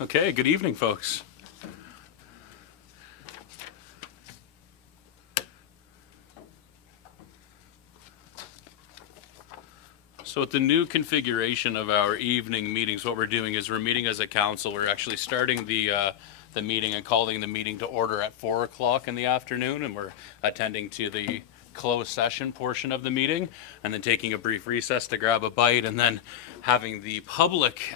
Okay, good evening, folks. So with the new configuration of our evening meetings, what we're doing is we're meeting as a council. We're actually starting the meeting and calling the meeting to order at 4 o'clock in the afternoon, and we're attending to the closed session portion of the meeting, and then taking a brief recess to grab a bite, and then having the public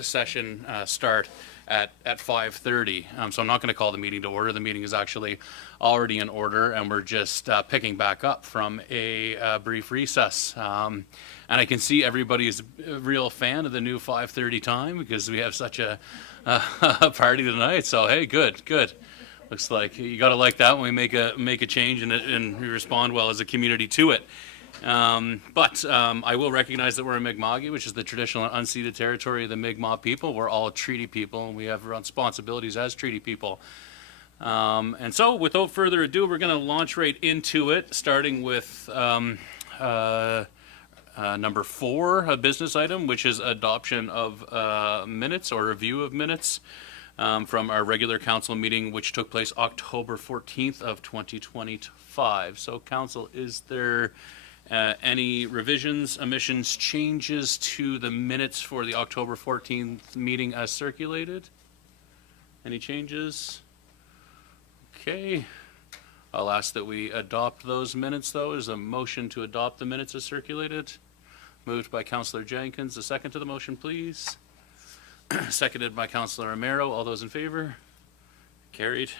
session start at 5:30. So I'm not going to call the meeting to order. The meeting is actually already in order, and we're just picking back up from a brief recess. And I can see everybody's a real fan of the new 5:30 time because we have such a party tonight. So hey, good. Looks like you got to like that when we make a change and we respond well as a community to it. But I will recognize that we're in Mi'kma'ki, which is the traditional and unceded territory of the Mi'kmaq people. We're all treaty people, and we have responsibilities as treaty people. And so, without further ado, we're going to launch right into it, starting with number 4, a business item, which is adoption of minutes or review of minutes from our regular council meeting, which took place October 14th of 2025. So, council, is there any revisions, omissions, changes to the minutes for the October 14th meeting as circulated? Any changes? Okay. I'll ask that we adopt those minutes, though. Is a motion to adopt the minutes as circulated? Moved by Councillor Jenkins. A second to the motion, please. Seconded by Councillor Romero. All those in favor? Carried.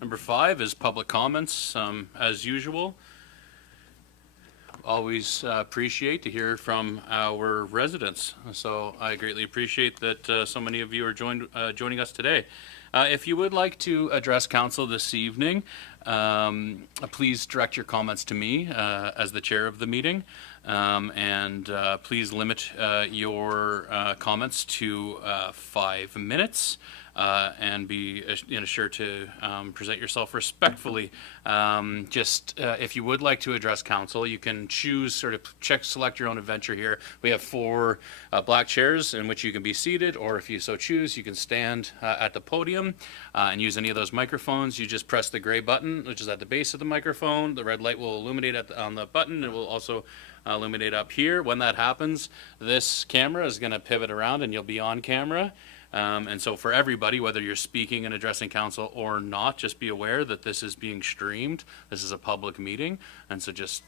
Number 5 is public comments. As usual, always appreciate to hear from our residents. So I greatly appreciate that so many of you are joining us today. If you would like to address council this evening, please direct your comments to me as the chair of the meeting, and please limit your comments to 5 minutes. And be sure to present yourself respectfully. If you would like to address council, you can choose, select your own adventure here. We have 4 black chairs in which you can be seated, or if you so choose, you can stand at the podium and use any of those microphones. You just press the gray button, which is at the base of the microphone. The red light will illuminate on the button. It will also illuminate up here. When that happens, this camera is going to pivot around and you'll be on camera. And so for everybody, whether you're speaking and addressing council or not, just be aware that this is being streamed. This is a public meeting, and so just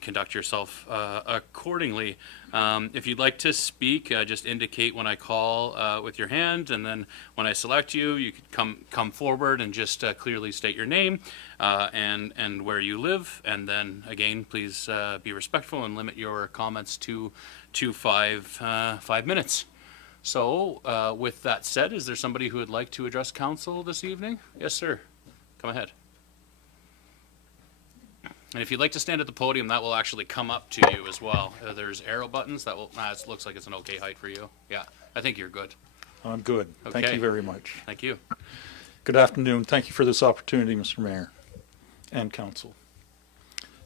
conduct yourself accordingly. If you'd like to speak, just indicate when I call with your hand, and then when I select you, you can come forward and just clearly state your name and where you live. And then again, please be respectful and limit your comments to 5 minutes. So, with that said, is there somebody who would like to address council this evening? Yes, sir. Come ahead. And if you'd like to stand at the podium, that will actually come up to you as well. There's arrow buttons that will, it looks like it's an okay height for you. Yeah, I think you're good. I'm good. Okay. Thank you very much. Thank you. Good afternoon. Thank you for this opportunity, Mr. Mayor and council.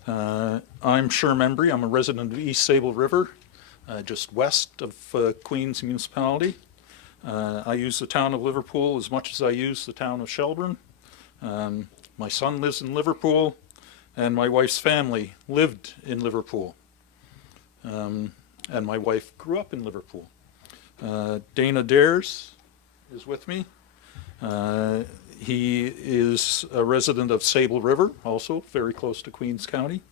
I'm Sherm Embry. I'm a resident of East Sable River. Just west of Queens Municipality. I use the town of Liverpool as much as I use the town of Shelburne. My son lives in Liverpool, and my wife's family lived in Liverpool. And my wife grew up in Liverpool. Dana Dares is with me. He is a resident of Sable River, also very close to Queens County.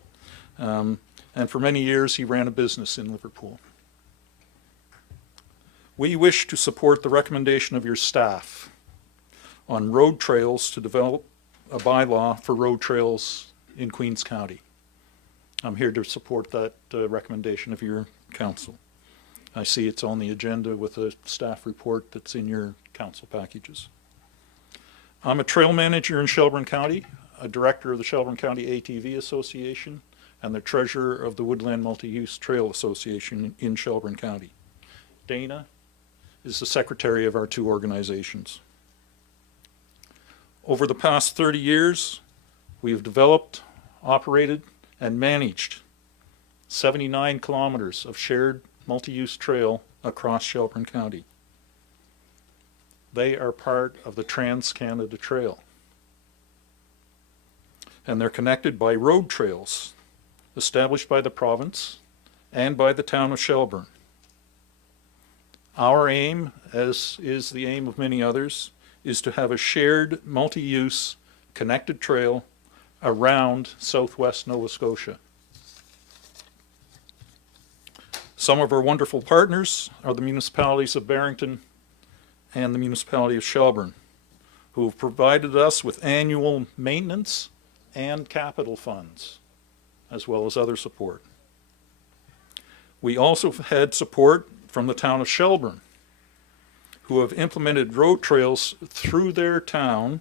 And for many years he ran a business in Liverpool. We wish to support the recommendation of your staff on road trails to develop a bylaw for road trails in Queens County. I'm here to support that recommendation of your council. I see it's on the agenda with a staff report that's in your council packages. I'm a trail manager in Shelburne County, a director of the Shelburne County ATV Association, and the treasurer of the Woodland Multi-Use Trail Association in Shelburne County. Dana is the secretary of our 2 organizations. Over the past 30 years, we have developed, operated, and managed 79 kilometers of shared multi-use trail across Shelburne County. They are part of the Trans-Canada Trail. And they're connected by road trails established by the province and by the town of Shelburne. Our aim, as is the aim of many others, is to have a shared multi-use connected trail around southwest Nova Scotia. Some of our wonderful partners are the municipalities of Barrington and the municipality of Shelburne, who have provided us with annual maintenance and capital funds, as well as other support. We also have had support from the town of Shelburne, who have implemented road trails through their town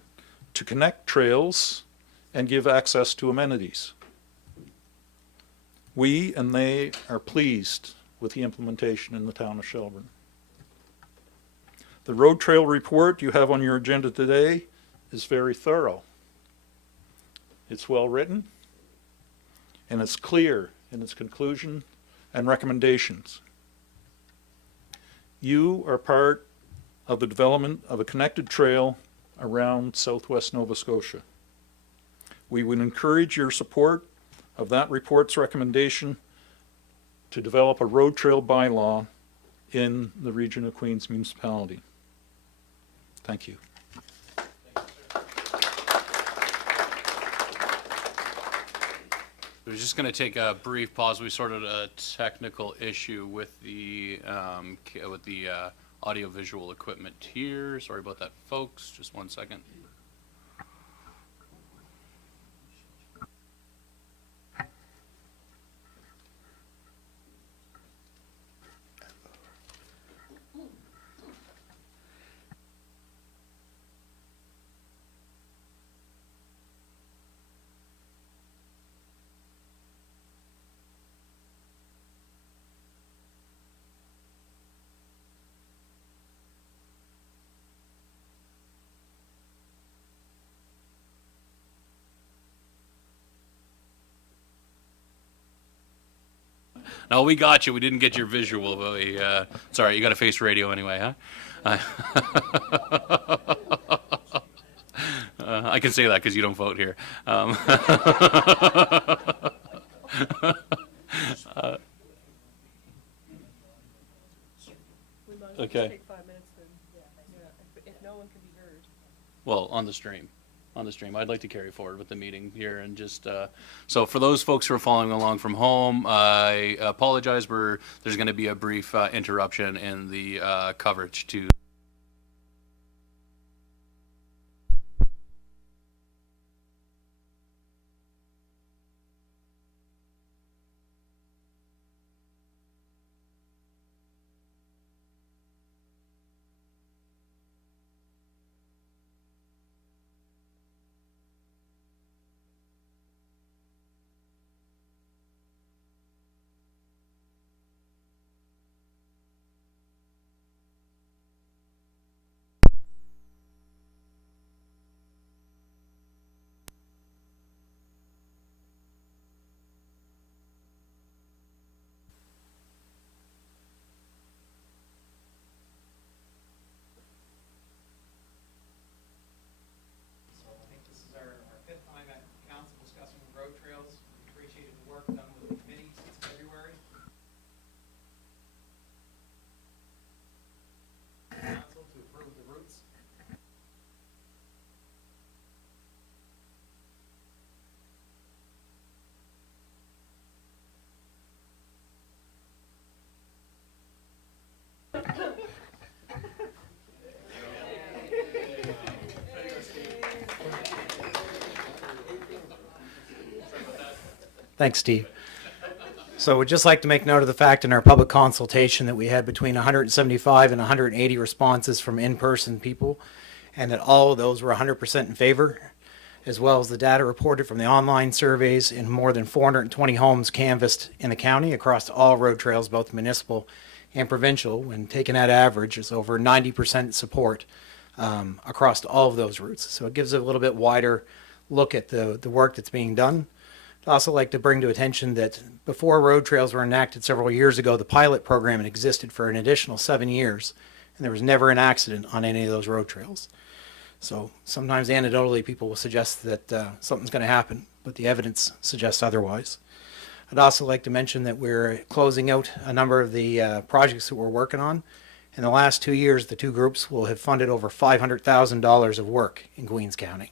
to connect trails and give access to amenities. We and they are pleased with the implementation in the town of Shelburne. The road trail report you have on your agenda today is very thorough. It's well written, and it's clear in its conclusion and recommendations. You are part of the development of a connected trail around southwest Nova Scotia. We would encourage your support of that report's recommendation to develop a road trail bylaw in the region of Queens Municipality. Thank you. We're just going to take a brief pause. We sorted a technical issue with the audio-visual equipment here. Sorry about that, folks. Just 1 second. No, we got you. We didn't get your visual, but sorry, you got a face radio anyway, huh? I can say that because you don't vote here. Okay. Take 5 minutes then. Yeah, if no one can be heard. Well, on the stream. I'd like to carry forward with the meeting here and just, so for those folks who are following along from home, I apologize. There's going to be a brief interruption in the coverage to Thanks, Steve. So we'd just like to make note of the fact in our public consultation that we had between 175 and 180 responses from in-person people, and that all of those were 100% in favor, as well as the data reported from the online surveys in more than 420 homes canvassed in the county across all road trails, both municipal and provincial. When taken at average, is over 90% support across all of those routes. So it gives a little bit wider look at the work that's being done. I'd also like to bring to attention that before road trails were enacted several years ago, the pilot program had existed for an additional 7 years, and there was never an accident on any of those road trails. So sometimes anecdotally people will suggest that something's going to happen, but the evidence suggests otherwise. I'd also like to mention that we're closing out a number of the projects that we're working on. In the last 2 years, the two groups will have funded over $500,000 of work in Queens County.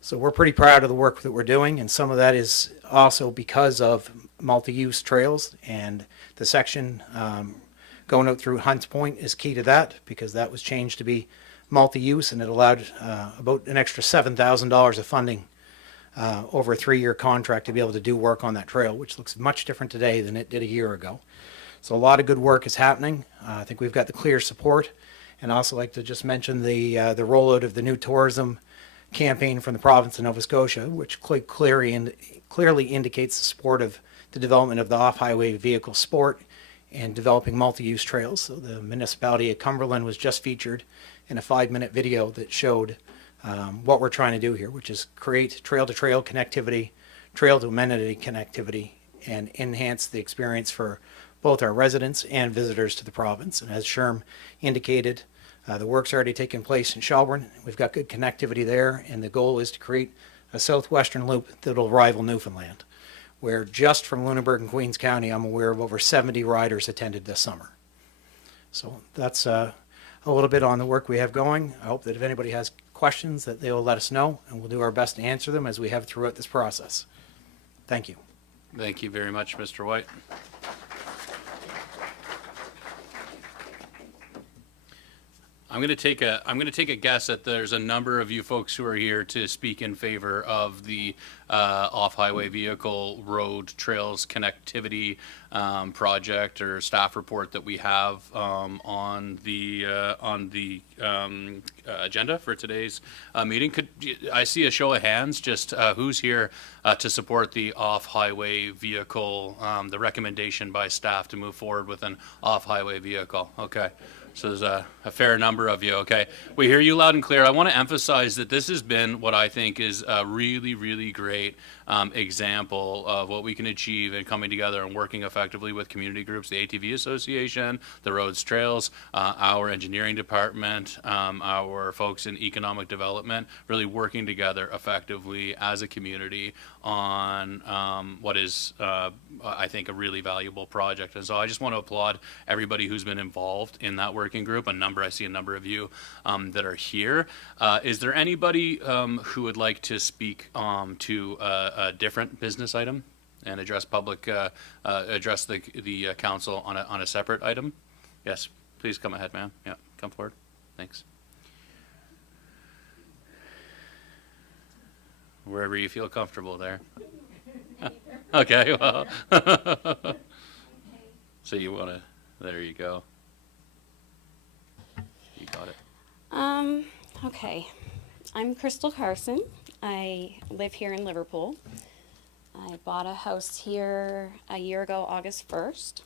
So we're pretty proud of the work that we're doing, and some of that is also because of multi-use trails, and the section going out through Hunts Point is key to that, because that was changed to be multi-use, and it allowed about an extra $7,000 of funding over a 3-year contract to be able to do work on that trail, which looks much different today than it did a year ago. So a lot of good work is happening. I think we've got the clear support, and I also like to just mention the rollout of the new tourism campaign from the province of Nova Scotia, which clearly indicates the support of the development of the off-highway vehicle sport and developing multi-use trails. So the municipality of Cumberland was just featured in a 5-minute video that showed what we're trying to do here, which is create trail-to-trail connectivity, trail-to-amenity connectivity, and enhance the experience for both our residents and visitors to the province. And as Sherm indicated, the work's already taken place in Shelburne. We've got good connectivity there, and the goal is to create a southwestern loop that'll rival Newfoundland, where just from Lunenburg and Queens County, I'm aware of over 70 riders attended this summer. So that's a little bit on the work we have going. I hope that if anybody has questions, that they will let us know, and we'll do our best to answer them as we have throughout this process. Thank you. Thank you very much, Mr. White. I'm going to take a guess that there's a number of you folks who are here to speak in favor of the off-highway vehicle road trails connectivity project or staff report that we have on the agenda for today's meeting. Could I see a show of hands? Just who's here to support the off-highway vehicle, the recommendation by staff to move forward with an off-highway vehicle? Okay. So there's a fair number of you, okay? We hear you loud and clear. I want to emphasize that this has been what I think is a really, really great example of what we can achieve in coming together and working effectively with community groups, the ATV Association, the Roads Trails, our engineering department, our folks in economic development, really working together effectively as a community on what is, I think, a really valuable project. And so I just want to applaud everybody who's been involved in that working group. I see a number of you that are here. Is there anybody who would like to speak to a different business item and address the council on a separate item? Yes, please come ahead, ma'am. Yeah, come forward. Thanks. Wherever you feel comfortable there. Okay, well. So you want to, there you go. You got it. Okay. I'm Crystal Carson. I live here in Liverpool. I bought a house here a year ago, August 1st.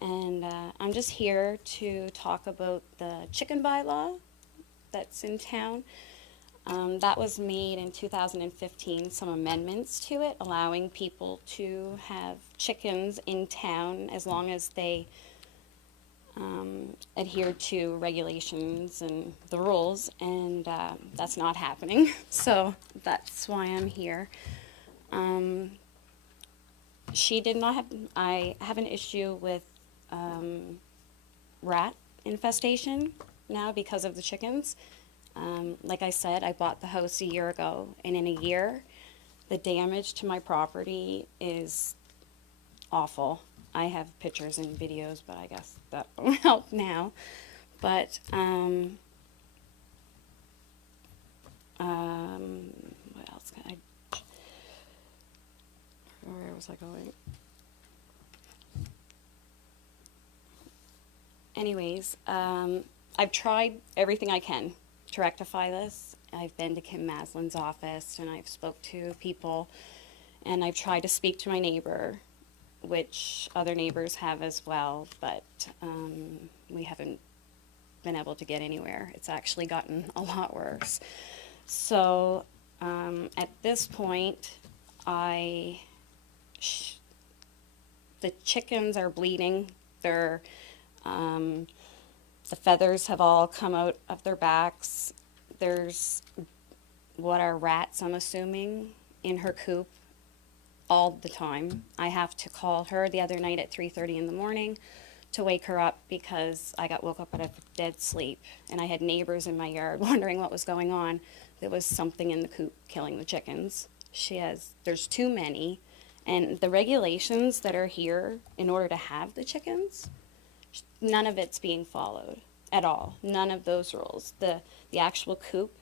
And I'm just here to talk about the chicken bylaw that's in town. That was made in 2015, some amendments to it, allowing people to have chickens in town as long as they adhere to regulations and the rules, and that's not happening. So that's why I'm here. I have an issue with rat infestation now because of the chickens. Like I said, I bought the house a year ago, and in a year, the damage to my property is awful. I have pictures and videos, but I guess that won't help now. But, what else can where was I going? Anyways, I've tried everything I can to rectify this. I've been to Kim Maslin's office, and I've spoke to people, and I've tried to speak to my neighbor, which other neighbors have as well, but we haven't been able to get anywhere. It's actually gotten a lot worse. So at this point, The chickens are bleeding. They're, the feathers have all come out of their backs. There's what are rats, I'm assuming, in her coop all the time. I have to call her the other night at 3:30 in the morning to wake her up because I got woke up out of dead sleep, and I had neighbors in my yard wondering what was going on. There was something in the coop killing the chickens. There's too many, and the regulations that are here in order to have the chickens, none of it's being followed at all. None of those rules. The actual coop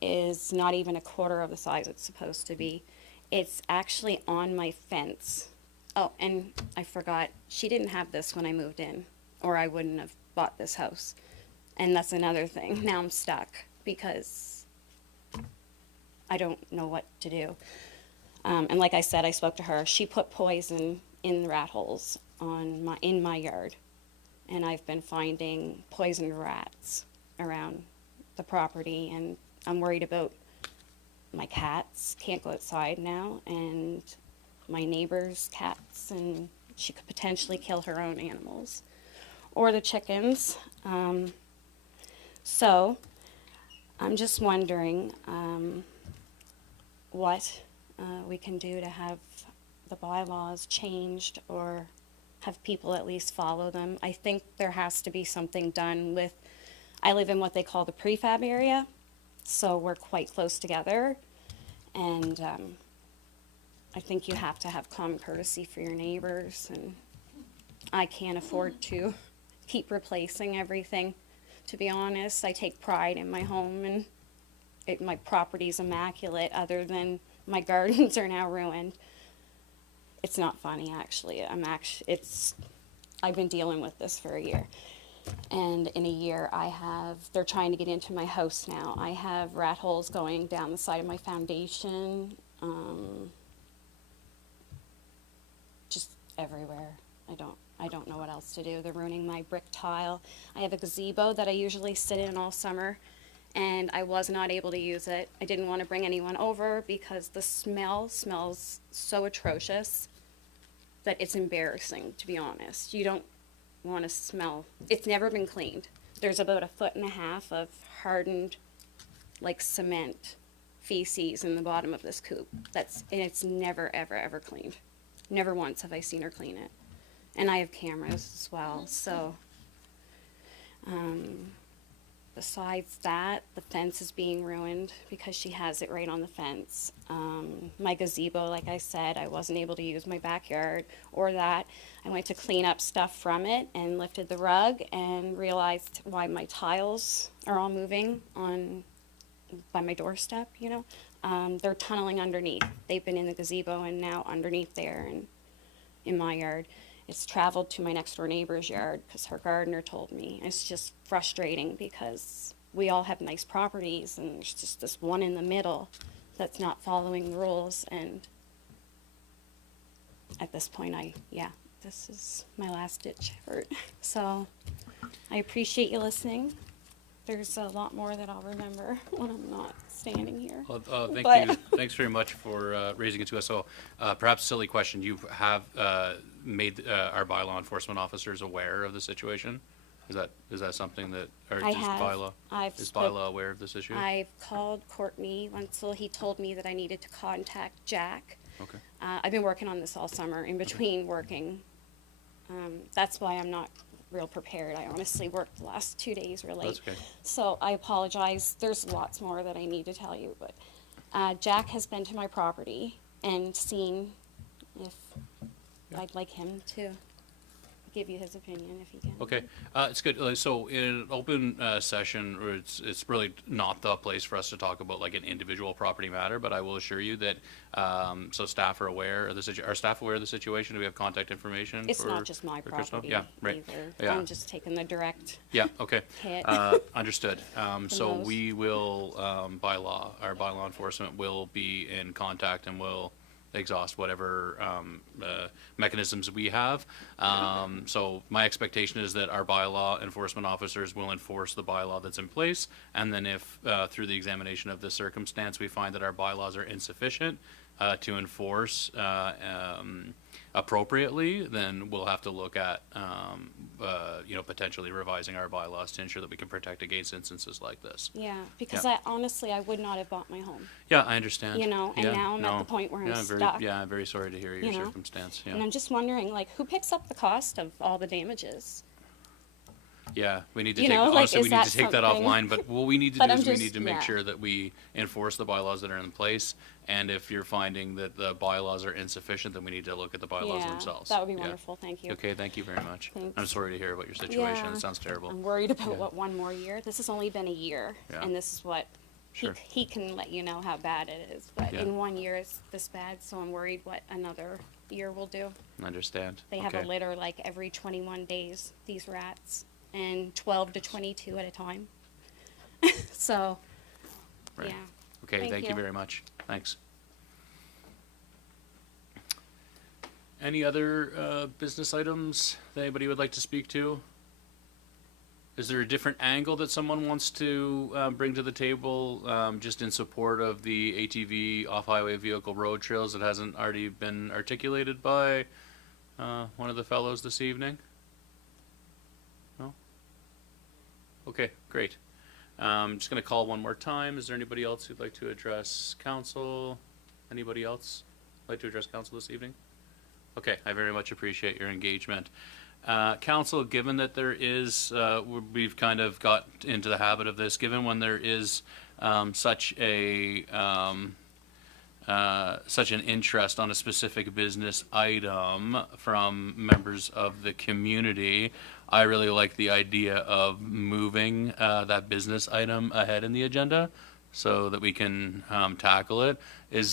is not even a quarter of the size it's supposed to be. It's actually on my fence. Oh, and I forgot, she didn't have this when I moved in, or I wouldn't have bought this house. And that's another thing. Now I'm stuck because I don't know what to do. And like I said, I spoke to her. She put poison in the rat holes in my yard. And I've been finding poisoned rats around the property, and I'm worried about my cats can't go outside now, and my neighbor's cats, and she could potentially kill her own animals or the chickens. So I'm just wondering what we can do to have the bylaws changed or have people at least follow them. I think there has to be something done with, I live in what they call the prefab area, so we're quite close together, and I think you have to have common courtesy for your neighbors, and I can't afford to keep replacing everything. To be honest, I take pride in my home, and my property's immaculate other than my gardens are now ruined. It's not funny, actually. I've been dealing with this for a year. And in a year, they're trying to get into my house now. I have rat holes going down the side of my foundation, just everywhere. I don't know what else to do. They're ruining my brick tile. I have a gazebo that I usually sit in all summer, and I was not able to use it. I didn't want to bring anyone over because the smell smells so atrocious that it's embarrassing, to be honest. You don't want to smell. It's never been cleaned. There's about 1.5 feet of hardened, like cement feces in the bottom of this coop. And it's never, ever, ever cleaned. Never once have I seen her clean it. And I have cameras as well, so. Besides that, the fence is being ruined because she has it right on the fence. My gazebo, like I said, I wasn't able to use my backyard or that. I went to clean up stuff from it and lifted the rug and realized why my tiles are all moving by my doorstep, you know. They're tunneling underneath. They've been in the gazebo and now underneath there and in my yard. It's traveled to my next door neighbor's yard because her gardener told me. It's just frustrating because we all have nice properties and there's just this one in the middle that's not following the rules. And at this point, this is my last ditch effort. So I appreciate you listening. There's a lot more that I'll remember when I'm not standing here. Well, thank But- you. Thanks very much for raising it to us. So, perhaps silly question. You have made our bylaw enforcement officers aware of the situation. Is that something that, or I is have. bylaw aware of this issue? I've called Courtney Wenzel. He told me that I needed to contact Jack. Okay. I've been working on this all summer in between working. That's why I'm not real prepared. I honestly worked the last 2 days real late. That's okay. So I apologize. There's lots more that I need to tell you, but Jack has been to my property and seen if I'd like him to give you his opinion if he can. Okay, it's good. So in an open session, or it's really not the place for us to talk about like an individual property matter, but I will assure you that, so staff are aware of the are staff aware of the situation? Do we have contact information? It's for- not just my for Crystal? property Yeah, right. either. Yeah. I'm just taking the direct Yeah, okay. hit. Understood. So those. we will, our bylaw enforcement will be in contact and will exhaust whatever mechanisms we have. So my expectation is that our bylaw enforcement officers will enforce the bylaw that's in place, and then if through the examination of the circumstance we find that our bylaws are insufficient, to enforce appropriately, then we'll have to look at potentially revising our bylaws to ensure that we can protect against instances like this. Yeah, because Yeah. I would not have bought my home. Yeah, I understand. And now I'm at the point where I'm stuck. I'm very sorry to hear your circumstance. And Yeah. I'm just wondering, like, who picks up the cost of all the damages? Yeah, we need to You take, know, like, honestly, is we need that to take that something- offline, but what we need to But do I'm is we just- need to make yeah. sure that we enforce the bylaws that are in place, and if you're finding that the bylaws are insufficient, then we need to look at the bylaws Yeah, themselves. that would be Yeah. wonderful, thank you. Okay, thank you very much. Thanks. I'm sorry to hear about your situation, Yeah. it sounds terrible. I'm worried about one more year. This has only been a year, Yeah. and this is what Sure. he can let you know how bad it is. But Yeah. in 1 year, it's this bad, so I'm worried what another year will do. I understand. They have a Okay. litter like every 21 days, these rats, and 12 to 22 at a time. So, Right. yeah. Okay, Thank thank you you. very much. Thanks. Any other business items that anybody would like to speak to? Is there a different angle that someone wants to bring to the table, just in support of the ATV off-highway vehicle road trails that hasn't already been articulated by one of the fellows this evening? No? Okay, great. I'm just going to call one more time. Is there anybody else who'd like to address council? Anybody else like to address council this evening? Okay, I very much appreciate your engagement. Council, given that there is, we've kind of got into the habit of this, given when there is such an interest on a specific business item from members of the community, I really like the idea of moving that business item ahead in the agenda so that we can tackle it. Would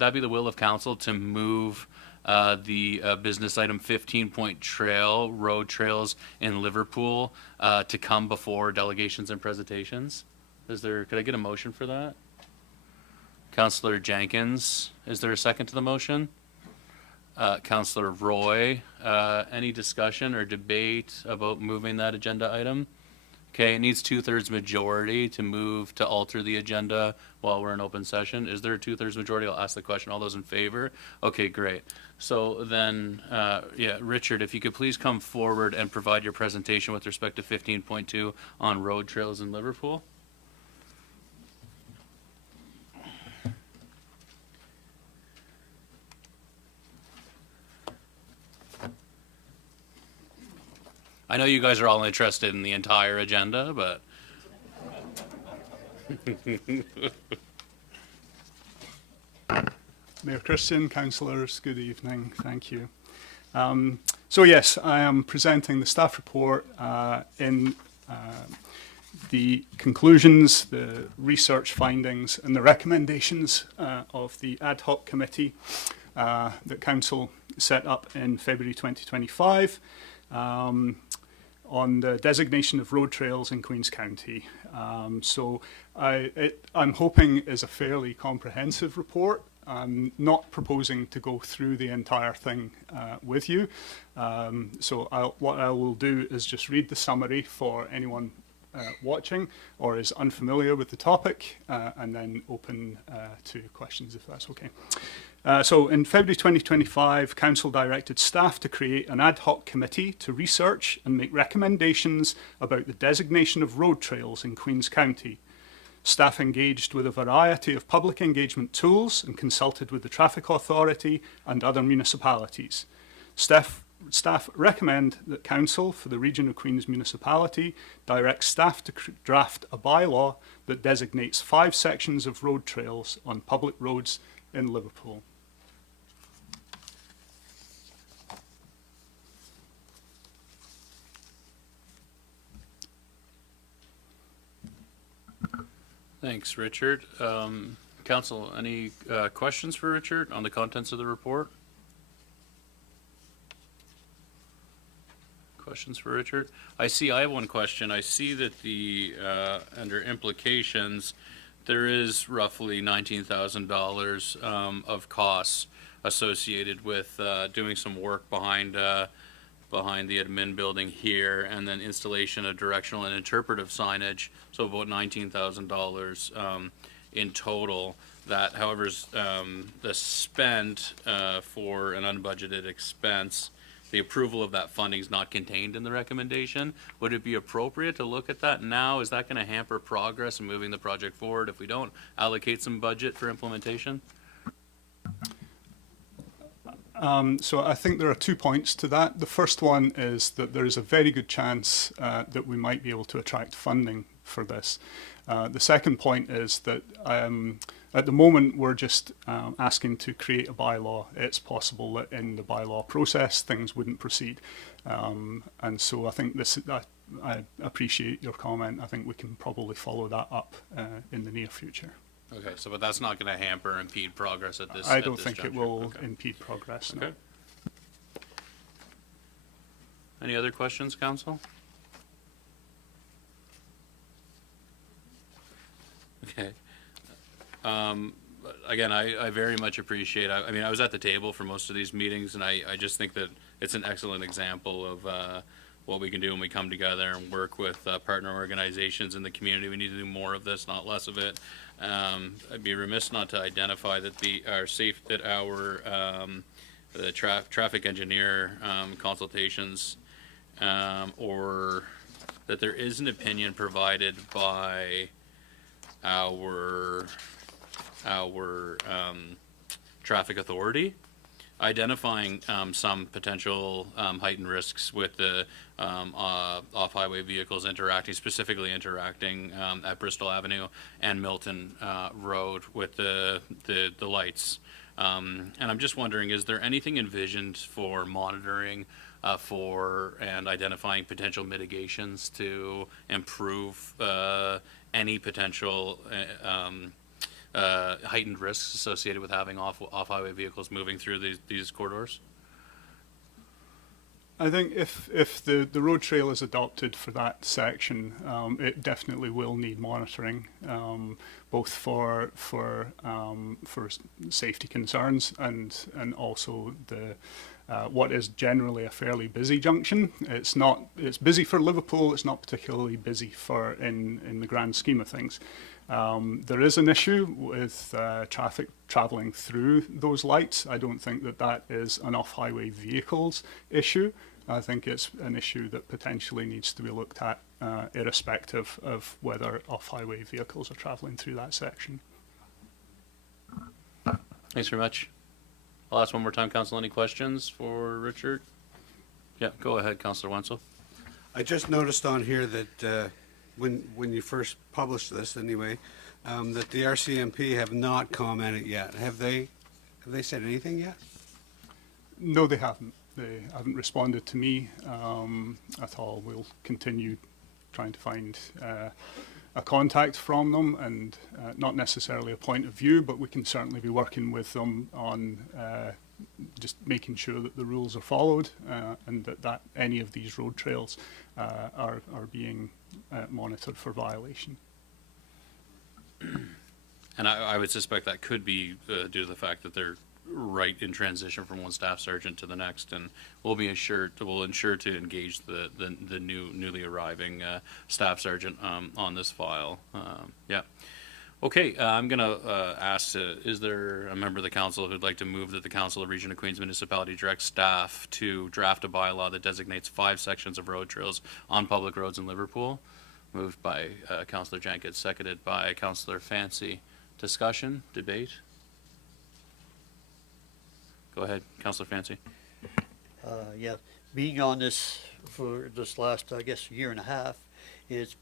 that be the will of council to move the business item 15-point trail, road trails in Liverpool, to come before delegations and presentations? Could I get a motion for that? Councillor Jenkins, is there a second to the motion? Councillor Roy, any discussion or debate about moving that agenda item? Okay, it needs 2/3 majority to alter the agenda while we're in open session. Is there a 2/3 majority? I'll ask the question. All those in favor? Okay, great. So then, Richard, if you could please come forward and provide your presentation with respect to 15.2 on road trails in Liverpool. I know you guys are all interested in the entire agenda, but Mayor Christian, councillors, good evening. Thank you. So yes, I am presenting the staff report in the conclusions, the research findings and the recommendations of the ad hoc committee that council set up in February 2025 on the designation of road trails in Queen's County. So I'm hoping is a fairly comprehensive report. I'm not proposing to go through the entire thing with you. So what I will do is just read the summary for anyone watching or is unfamiliar with the topic, and then open to questions if that's okay. So in February 2025, Council directed staff to create an ad hoc committee to research and make recommendations about the designation of road trails in Queen's County. Staff engaged with a variety of public engagement tools and consulted with the Traffic Authority and other municipalities. Staff recommend that Council for the Region of Queen's Municipality direct staff to draft a bylaw that designates 5 sections of road trails on public roads in Liverpool. thanks, Richard. Council, any questions for Richard on the contents of the report? Questions for Richard? I have one question. I see that the, under implications, there is roughly $19,000 of costs associated with doing some work behind the admin building here, and then installation of directional and interpretive signage, so about $19,000 in total. that, however, the spend for an unbudgeted expense, the approval of that funding is not contained in the recommendation. Would it be appropriate to look at that now? Is that going to hamper progress in moving the project forward if we don't allocate some budget for implementation? So I think there are 2 points to that. The first one is that there is a very good chance that we might be able to attract funding for this. The second point is that at the moment we're just asking to create a bylaw. It's possible that in the bylaw process things wouldn't proceed. And so I think I appreciate your comment. I think we can probably follow that up in the near future. Okay, so but that's not going to hamper or impede progress at this. I don't this think it juncture. will Okay. impede progress. No. Okay. Any other questions, council? Okay. Again, I very much appreciate, I mean, I was at the table for most of these meetings, and I just think that it's an excellent example of what we can do when we come together and work with partner organizations in the community. We need to do more of this, not less of it. I'd be remiss not to identify that the traffic engineer consultations, or that there is an opinion provided by our traffic authority, identifying some potential heightened risks with the off-highway vehicles specifically interacting at Bristol Avenue and Milton Road with the lights. And I'm just wondering, is there anything envisioned for monitoring and identifying potential mitigations to improve any potential heightened risks associated with having off-highway vehicles moving through these corridors? I think if the road trail is adopted for that section, it definitely will need monitoring, both for safety concerns and also what is generally a fairly busy junction. It's busy for Liverpool. It's not particularly busy in the grand scheme of things. There is an issue with traffic travelling through those lights. I don't think that is an off-highway vehicles issue. I think it's an issue that potentially needs to be looked at, irrespective of whether off-highway vehicles are travelling through that section. Thanks very much. I'll ask one more time, Council. Any questions for Richard? Yeah, go ahead, Councillor Wenzel. I just noticed on here that when you first published this, anyway, that the RCMP have not commented yet. Have they said anything yet? No, they haven't. They haven't responded to me at all. We'll continue trying to find a contact from them, and not necessarily a point of view, but we can certainly be working with them on just making sure that the rules are followed, and that any of these road trails are being monitored for violation. And I would suspect that could be due to the fact that they're right in transition from one staff sergeant to the next, and we'll ensure to engage the newly arriving staff sergeant on this file. Yeah. Okay, I'm going to ask, is there a member of the council who'd like to move that the Council of Region of Queens Municipality direct staff to draft a bylaw that designates 5 sections of road trails on public roads in Liverpool? Moved by Councillor Jenkins, seconded by Councillor Fancy. Discussion, debate? Go ahead, Councillor Fancy. Yeah, being on this for this last, I guess, year and a half,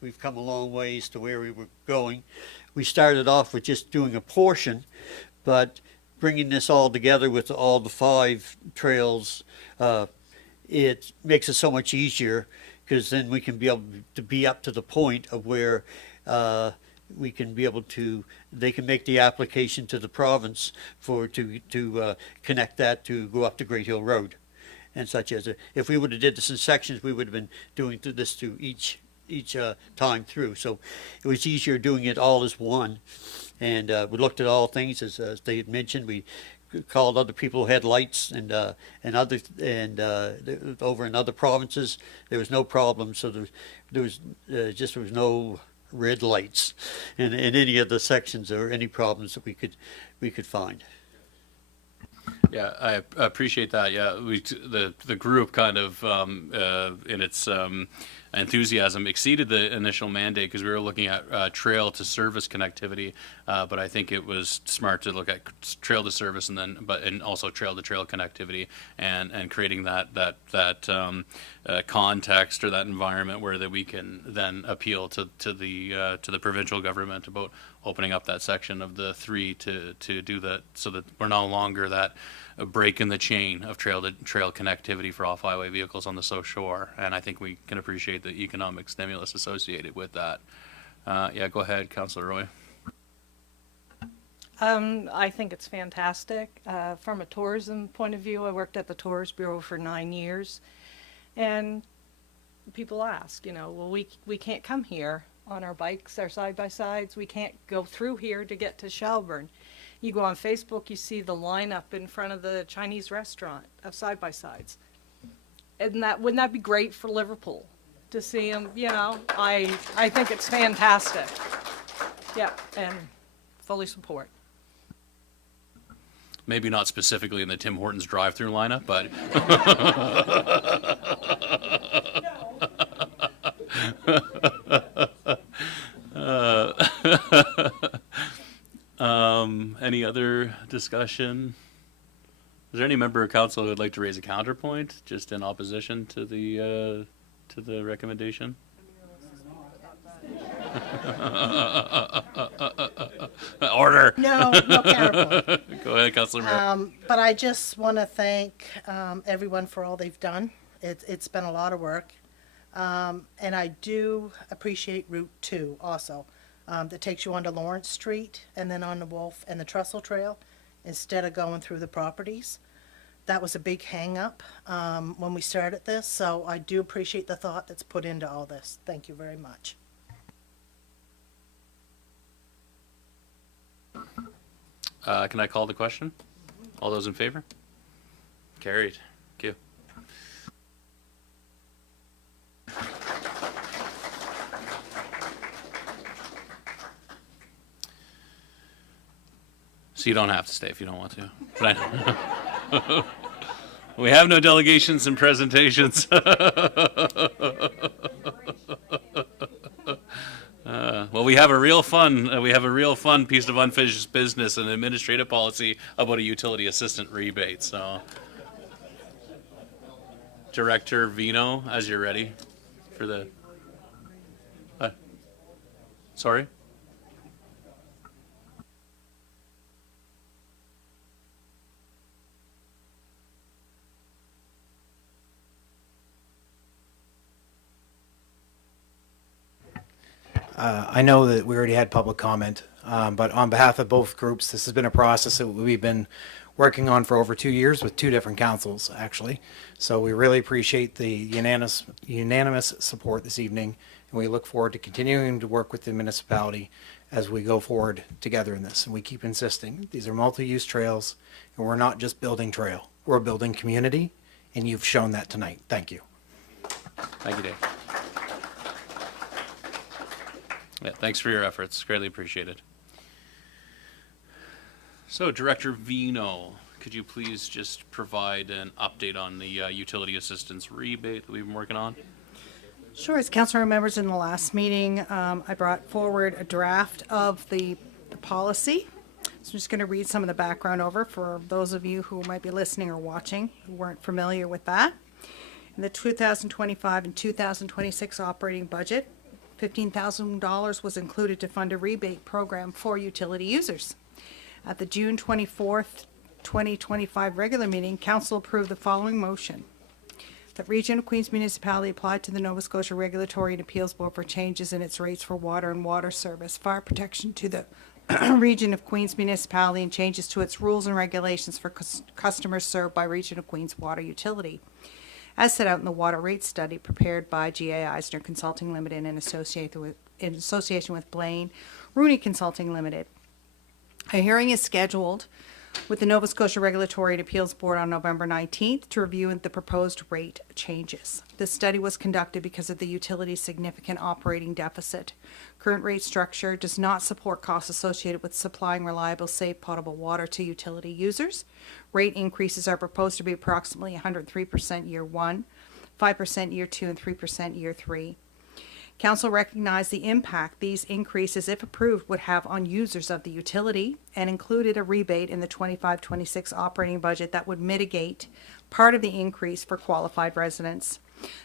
we've come a long ways to where we were going. We started off with just doing a portion, but bringing this all together with all the 5 trails, it makes it so much easier, because then we can be able to be up to the point of where we can be able to, they can make the application to the province to connect that to go up to Great Hill Road, and such as it. If we would have did this in sections, we would have been doing this to each time through. So it was easier doing it all as one. And we looked at all things as they had mentioned. We called other people who had lights and over in other provinces. There was no problem. So there was no red lights in any of the sections or any problems that we could find. Yeah, I appreciate that. Yeah, the group kind of in its enthusiasm exceeded the initial mandate because we were looking at trail to service connectivity, but I think it was smart to look at trail to service and also trail to trail connectivity and creating that context or that environment where that we can then appeal to the provincial government about opening up that section of the 3 to do that, so that we're no longer that break in the chain of trail to trail connectivity for off-highway vehicles on the South Shore. And I think we can appreciate the economic stimulus associated with that. Yeah, go ahead, Councillor Roy. I think it's fantastic. From a tourism point of view, I worked at the Tourist Bureau for 9 years, and people ask, well, we can't come here on our bikes, our side-by-sides. We can't go through here to get to Shelburne. You go on Facebook, you see the lineup in front of the Chinese restaurant of side-by-sides. And wouldn't that be great for Liverpool to see them? I think it's fantastic. Yeah, and fully support. Maybe not specifically in the Tim Hortons drive-through lineup, but any other discussion? Is there any member of council who would like to raise a counterpoint, just in opposition to the recommendation? Order. No counterpoint. Go ahead, Councillor Mayor. But I just want to thank everyone for all they've done. It's been a lot of work. And I do appreciate Route 2 also, that takes you onto Lawrence Street and then on the Wolf and the Trestle Trail instead of going through the properties. That was a big hang-up when we started this, so I do appreciate the thought that's put into all this. Thank you very much. Can I call the question? All those in favor? Carried. Thank you. So you don't have to stay if you don't want to. But we have no delegations and presentations. Well, we have a real fun piece of unfinished business and administrative policy about a utility assistant rebate. So, Director Vino, as you're ready for the. Sorry. I know that we already had public comment, but on behalf of both groups, this has been a process that we've been working on for over 2 years with 2 different councils, actually. So we really appreciate the unanimous support this evening, and we look forward to continuing to work with the municipality as we go forward together in this. And we keep insisting, these are multi-use trails, and we're not just building trail, we're building community, and you've shown that tonight. Thank you. Thank you, Dave. Yeah, thanks for your efforts. Greatly appreciated. So, Director Vino, could you please just provide an update on the utility assistance rebate that we've been working on? Sure. As council remembers, in the last meeting, I brought forward a draft of the policy. So I'm just going to read some of the background over for those of you who might be listening or watching who weren't familiar with that. In the 2025 and 2026 operating budget, $15,000 was included to fund a rebate program for utility users. At the June 24th, 2025 regular meeting, Council approved the following motion. That Region of Queens Municipality applied to the Nova Scotia Regulatory and Appeals Board for changes in its rates for water and water service, fire protection to the Region of Queens Municipality, and changes to its rules and regulations for customers served by Region of Queens Water Utility, as set out in the water rate study prepared by G.A. Eisner Consulting Limited in association with Blaine Rooney Consulting Limited. A hearing is scheduled with the Nova Scotia Regulatory and Appeals Board on November 19th to review the proposed rate changes. This study was conducted because of the utility's significant operating deficit. Current rate structure does not support costs associated with supplying reliable, safe, potable water to utility users. Rate increases are proposed to be approximately 103% year 1, 5% year 2, and 3% year 3. Council recognized the impact these increases, if approved, would have on users of the utility and included a rebate in the 25-26 operating budget that would mitigate part of the increase for qualified residents.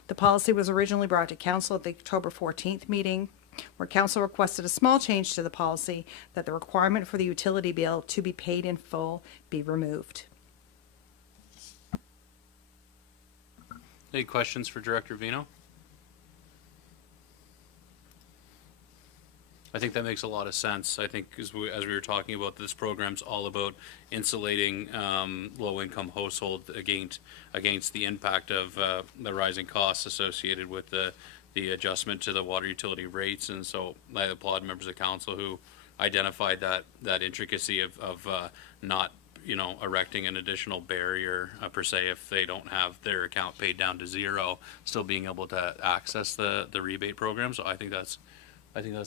The policy was originally brought to Council at the October 14th meeting, where Council requested a small change to the policy that the requirement for the utility bill to be paid in full be removed. Any questions for Director Vino? I think that makes a lot of sense. I think as we were talking about, this program's all about insulating low-income households against the impact of the rising costs associated with the adjustment to the water utility rates. And so I applaud members of council who identified that intricacy of not erecting an additional barrier per se if they don't have their account paid down to zero, still being able to access the rebate program. So I think that's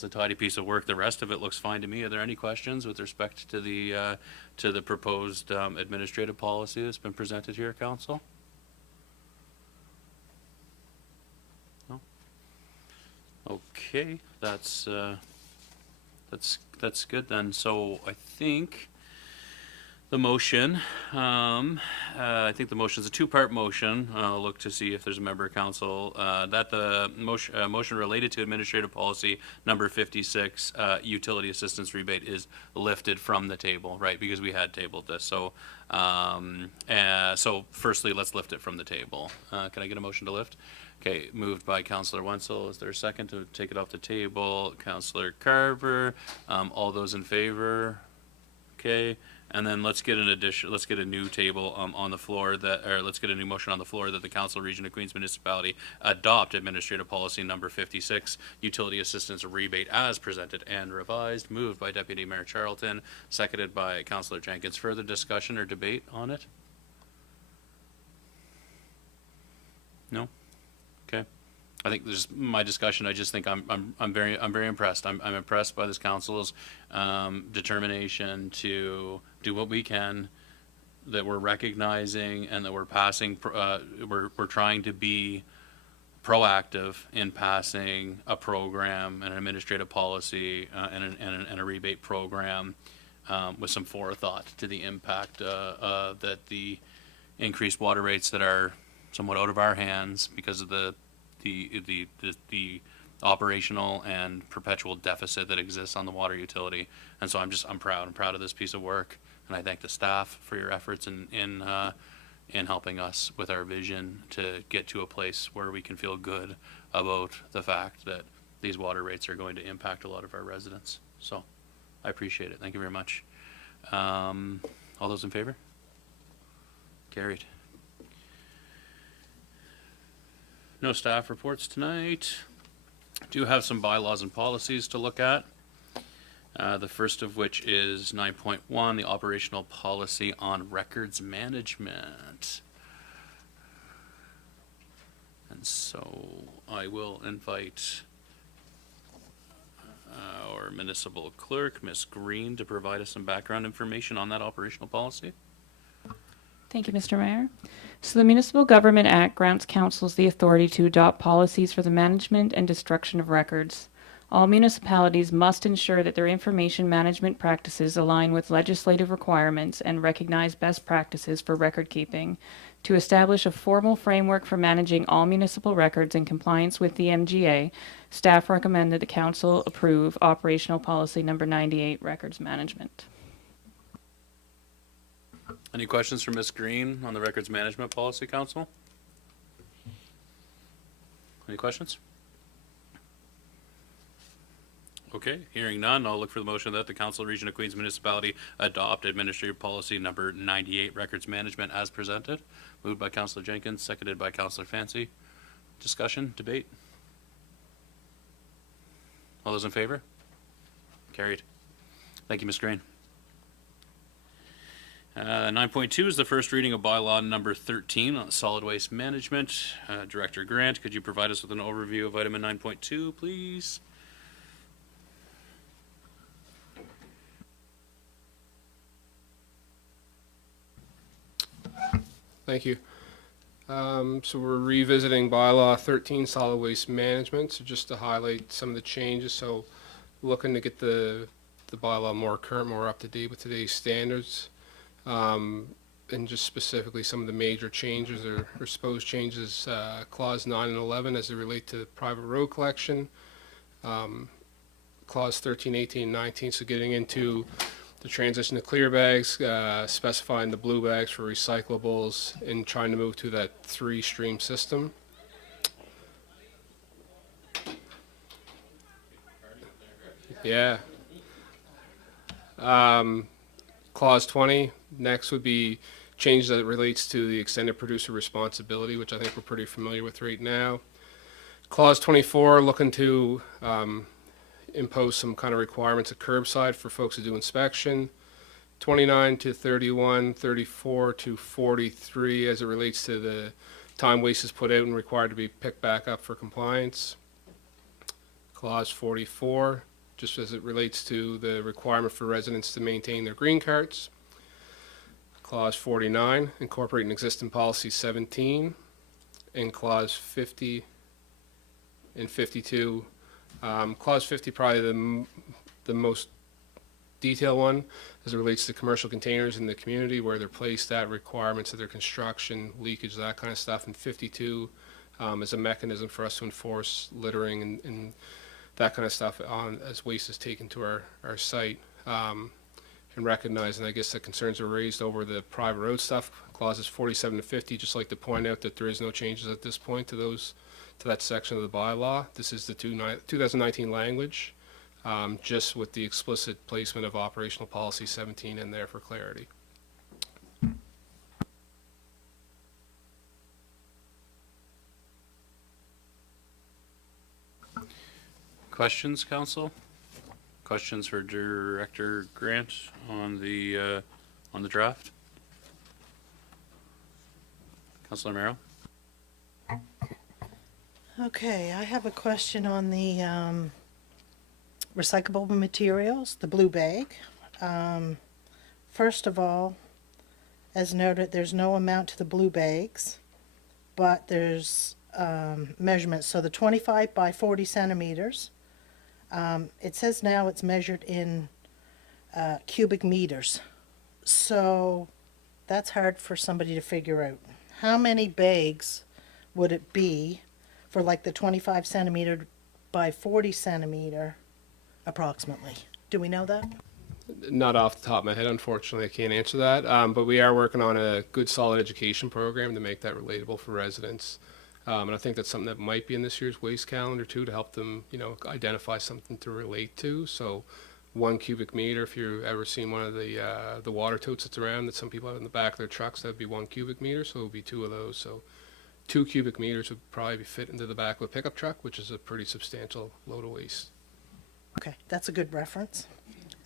a tidy piece of work. The rest of it looks fine to me. Are there any questions with respect to the proposed administrative policy that's been presented here, Council? No. Okay, that's good then. So I think the motion, I think the motion is a two-part motion. I'll look to see if there's a member of council that the motion related to administrative policy number 56, utility assistance rebate, is lifted from the table, right? Because we had tabled this. So, so firstly, let's lift it from the table. Can I get a motion to lift? Okay, moved by Councillor Wenzel. Is there a second to take it off the table? Councillor Carver. All those in favor? Okay. And then let's get a new table on the floor let's get a new motion on the floor that the Council Region of Queens Municipality adopt administrative policy number 56, utility assistance rebate as presented and revised. Moved by Deputy Mayor Charlton, seconded by Councillor Jenkins. Further discussion or debate on it? No? Okay. I think this is my discussion. I just think I'm very impressed. I'm impressed by this council's determination to do what we can, that we're recognizing and that we're passing. We're trying to be proactive in passing a program and an administrative policy and a rebate program with some forethought to the impact that the increased water rates that are somewhat out of our hands because of the operational and perpetual deficit that exists on the water utility. And so I'm proud of this piece of work, and I thank the staff for your efforts in helping us with our vision to get to a place where we can feel good about the fact that these water rates are going to impact a lot of our residents. So I appreciate it. Thank you very much. All those in favor? Carried. No staff reports tonight. Do have some bylaws and policies to look at. The first of which is 9.1, the operational policy on records management. And so I will invite our municipal clerk, Ms. Green, to provide us some background information on that operational policy. Thank you, Mr. Mayor. So the Municipal Government Act grants councils the authority to adopt policies for the management and destruction of records. All municipalities must ensure that their information management practices align with legislative requirements and recognize best practices for record keeping. To establish a formal framework for managing all municipal records in compliance with the MGA, staff recommend that the council approve operational policy number 98, records management. Any questions from Ms. Green on the records management policy, council? Any questions? Okay, hearing none, I'll look for the motion that the Council Region of Queens Municipality adopt administrative policy number 98, records management, as presented. Moved by Councillor Jenkins, seconded by Councillor Fancy. Discussion, debate? All those in favor? Carried. Thank you, Ms. Green. 9.2 is the first reading of bylaw number 13 on solid waste management. Director Grant, could you provide us with an overview of item 9.2, please? Thank you. So we're revisiting bylaw 13, solid waste management. So just to highlight some of the changes. So looking to get the bylaw more current, more up to date with today's standards. And just specifically some of the major changes or supposed changes, clause 9 and 11 as they relate to private road collection. Clause 13, 18, and 19, so getting into the transition to clear bags, specifying the blue bags for recyclables, and trying to move to that 3-stream system. Yeah. Clause 20, next would be changes that relates to the extended producer responsibility, which I think we're pretty familiar with right now. Clause 24, looking to impose some kind of requirements at curbside for folks to do inspection. 29 to 31, 34 to 43 as it relates to the time waste is put out and required to be picked back up for compliance. Clause 44, just as it relates to the requirement for residents to maintain their green carts. Clause 49, incorporating existing policy 17. And clause 50 and 52. Clause 50 probably the most detailed one as it relates to commercial containers in the community, where they're placed at, requirements of their construction, leakage, that kind of stuff. And 52 is a mechanism for us to enforce littering and that kind of stuff on as waste is taken to our site. And recognizing, I guess, the concerns are raised over the private road stuff. Clauses 47 to 50, just like to point out that there is no changes at this point to that section of the bylaw. This is the 2019 language, just with the explicit placement of operational policy 17 in there for clarity. Questions, council? Questions for Director Grant on the draft? Councilor Merrill? Okay, I have a question on the recyclable materials, the blue bag. First of all, as noted, there's no amount to the blue bags, but there's measurements. So the 25 by 40 centimeters, it says now it's measured in cubic meters. So that's hard for somebody to figure out. How many bags would it be for like the 25 centimeter by 40 centimeter approximately? Do we know that? Not off the top of my head, unfortunately, I can't answer that. But we are working on a good, solid education program to make that relatable for residents. And I think that's something that might be in this year's waste calendar too, to help them, identify something to relate to. So 1 cubic meter, if you've ever seen one of the water totes that's around that some people have in the back of their trucks, that would be 1 cubic meter. So it would be 2 of those. So 2 cubic meters would probably be fit into the back of a pickup truck, which is a pretty substantial load of waste. Okay, that's a good reference.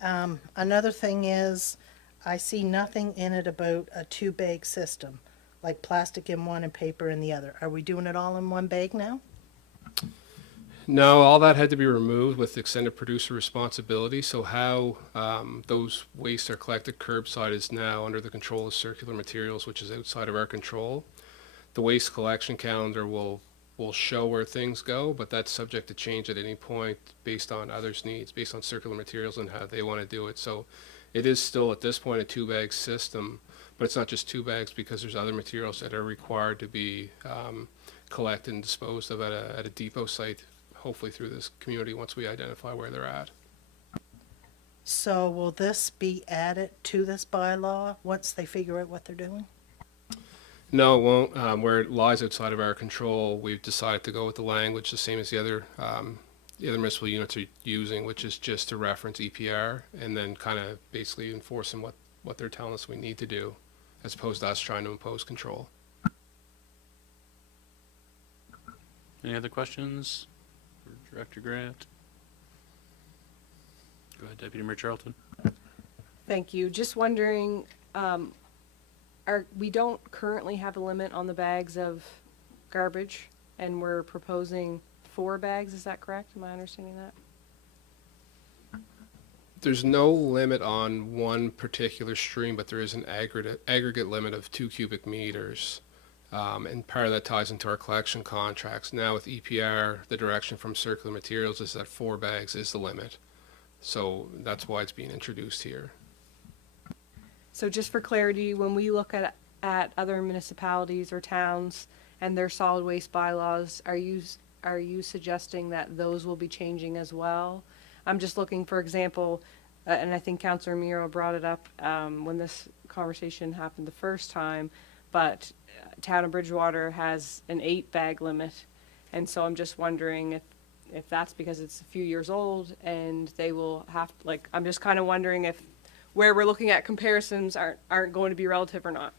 Another thing is, I see nothing in it about a 2-bag system, like plastic in one and paper in the other. Are we doing it all in one bag now? No, all that had to be removed with extended producer responsibility. So how those wastes are collected curbside is now under the control of circular materials, which is outside of our control. The waste collection calendar will show where things go, but that's subject to change at any point based on others' needs, based on circular materials and how they want to do it. So it is still at this point a 2-bag system, but it's not just 2 bags because there's other materials that are required to be collected and disposed of at a depot site, hopefully through this community once we identify where they're at. So will this be added to this bylaw once they figure out what they're doing? No, it won't. Where it lies outside of our control, we've decided to go with the language the same as the other municipal units are using, which is just to reference EPR and then kind of basically enforcing what they're telling us we need to do, as opposed to us trying to impose control. Any other questions for Director Grant? Go ahead, Deputy Mayor Charlton. Thank you. Just wondering, We don't currently have a limit on the bags of garbage, and we're proposing 4 bags, is that correct? Am I understanding that? There's no limit on one particular stream, but there is an aggregate limit of 2 cubic meters. And part of that ties into our collection contracts. Now with EPR, the direction from Circular Materials is that 4 bags is the limit. So that's why it's being introduced here. So just for clarity, when we look at other municipalities or towns and their solid waste bylaws, are you suggesting that those will be changing as well? I'm just looking, for example, and I think Councillor Miro brought it up when this conversation happened the first time, but Town of Bridgewater has an 8-bag limit, and so I'm just wondering if that's because it's a few years old and they will have, like, I'm just kind of wondering if where we're looking at comparisons aren't going to be relative or not.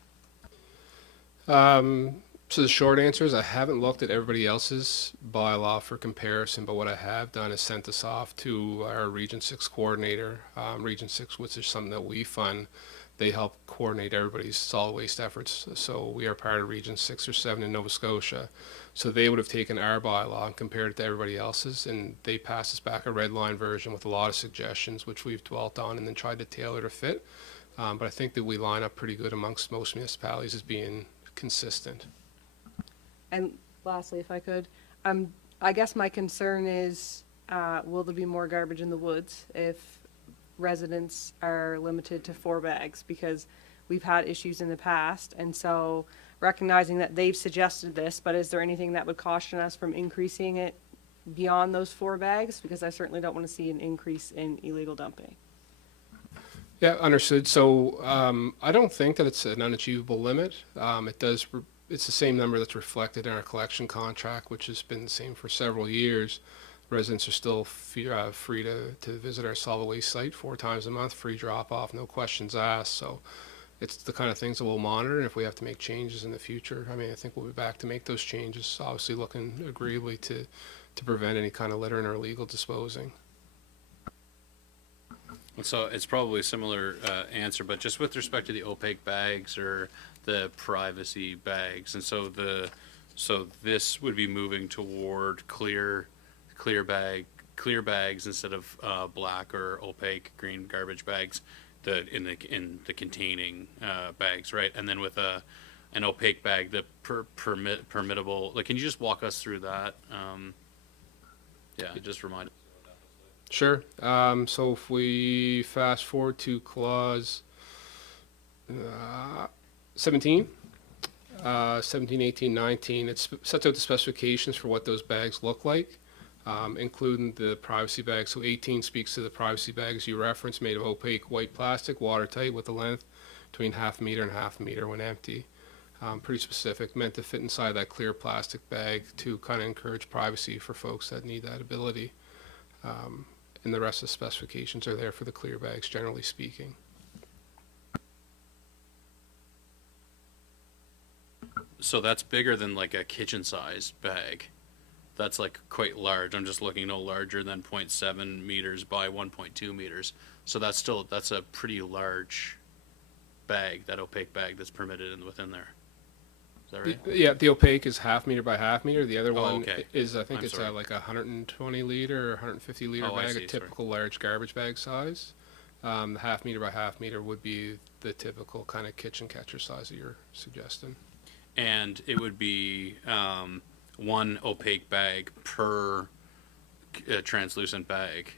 So the short answer is I haven't looked at everybody else's bylaw for comparison, but what I have done is sent this off to our Region 6 coordinator. Region 6, which is something that we fund, they help coordinate everybody's solid waste efforts. So we are part of Region 6 or 7 in Nova Scotia. So they would have taken our bylaw and compared it to everybody else's, and they passed us back a red line version with a lot of suggestions, which we've dwelt on and then tried to tailor to fit. But I think that we line up pretty good amongst most municipalities as being consistent. And lastly, if I could, I guess my concern is, will there be more garbage in the woods if residents are limited to 4 bags? Because we've had issues in the past, and so recognizing that they've suggested this, but is there anything that would caution us from increasing it beyond those 4 bags? Because I certainly don't want to see an increase in illegal dumping. Yeah, understood. So I don't think that it's an unachievable limit. It's the same number that's reflected in our collection contract, which has been the same for several years. Residents are still free to visit our solid waste site 4 times a month, free drop-off, no questions asked. So it's the kind of things that we'll monitor, and if we have to make changes in the future, I mean, I think we'll be back to make those changes, obviously looking agreeably to prevent any kind of littering or illegal disposing. So it's probably a similar answer, but just with respect to the opaque bags or the privacy bags, and so this would be moving toward clear bags instead of black or opaque green garbage bags, in the containing bags, right? And then with an opaque bag, the permittable. Like, can you just walk us through that? Just remind us. Sure. So if we fast forward to clause 17, 18, 19, it sets out the specifications for what those bags look like, including the privacy bag. So 18 speaks to the privacy bags you referenced, made of opaque white plastic, watertight, with a length between 1/2 meter and 1/2 meter when empty. Pretty specific, meant to fit inside that clear plastic bag to kind of encourage privacy for folks that need that ability. And the rest of the specifications are there for the clear bags, generally speaking. So that's bigger than like a kitchen-sized bag. That's like quite large. I'm just looking no larger than 0.7 meters by 1.2 meters. So that's a pretty large bag, that opaque bag that's permitted within there. Is that right? Yeah, the opaque is 1/2 meter by 1/2 meter. The other one okay. is, I think I'm it's sorry. like a 120 liter or 150 liter I bag, see, a typical large garbage bag size. The 1/2 meter by 1/2 meter would be the typical kind of kitchen catcher size that you're suggesting. And it would be one opaque bag per translucent bag.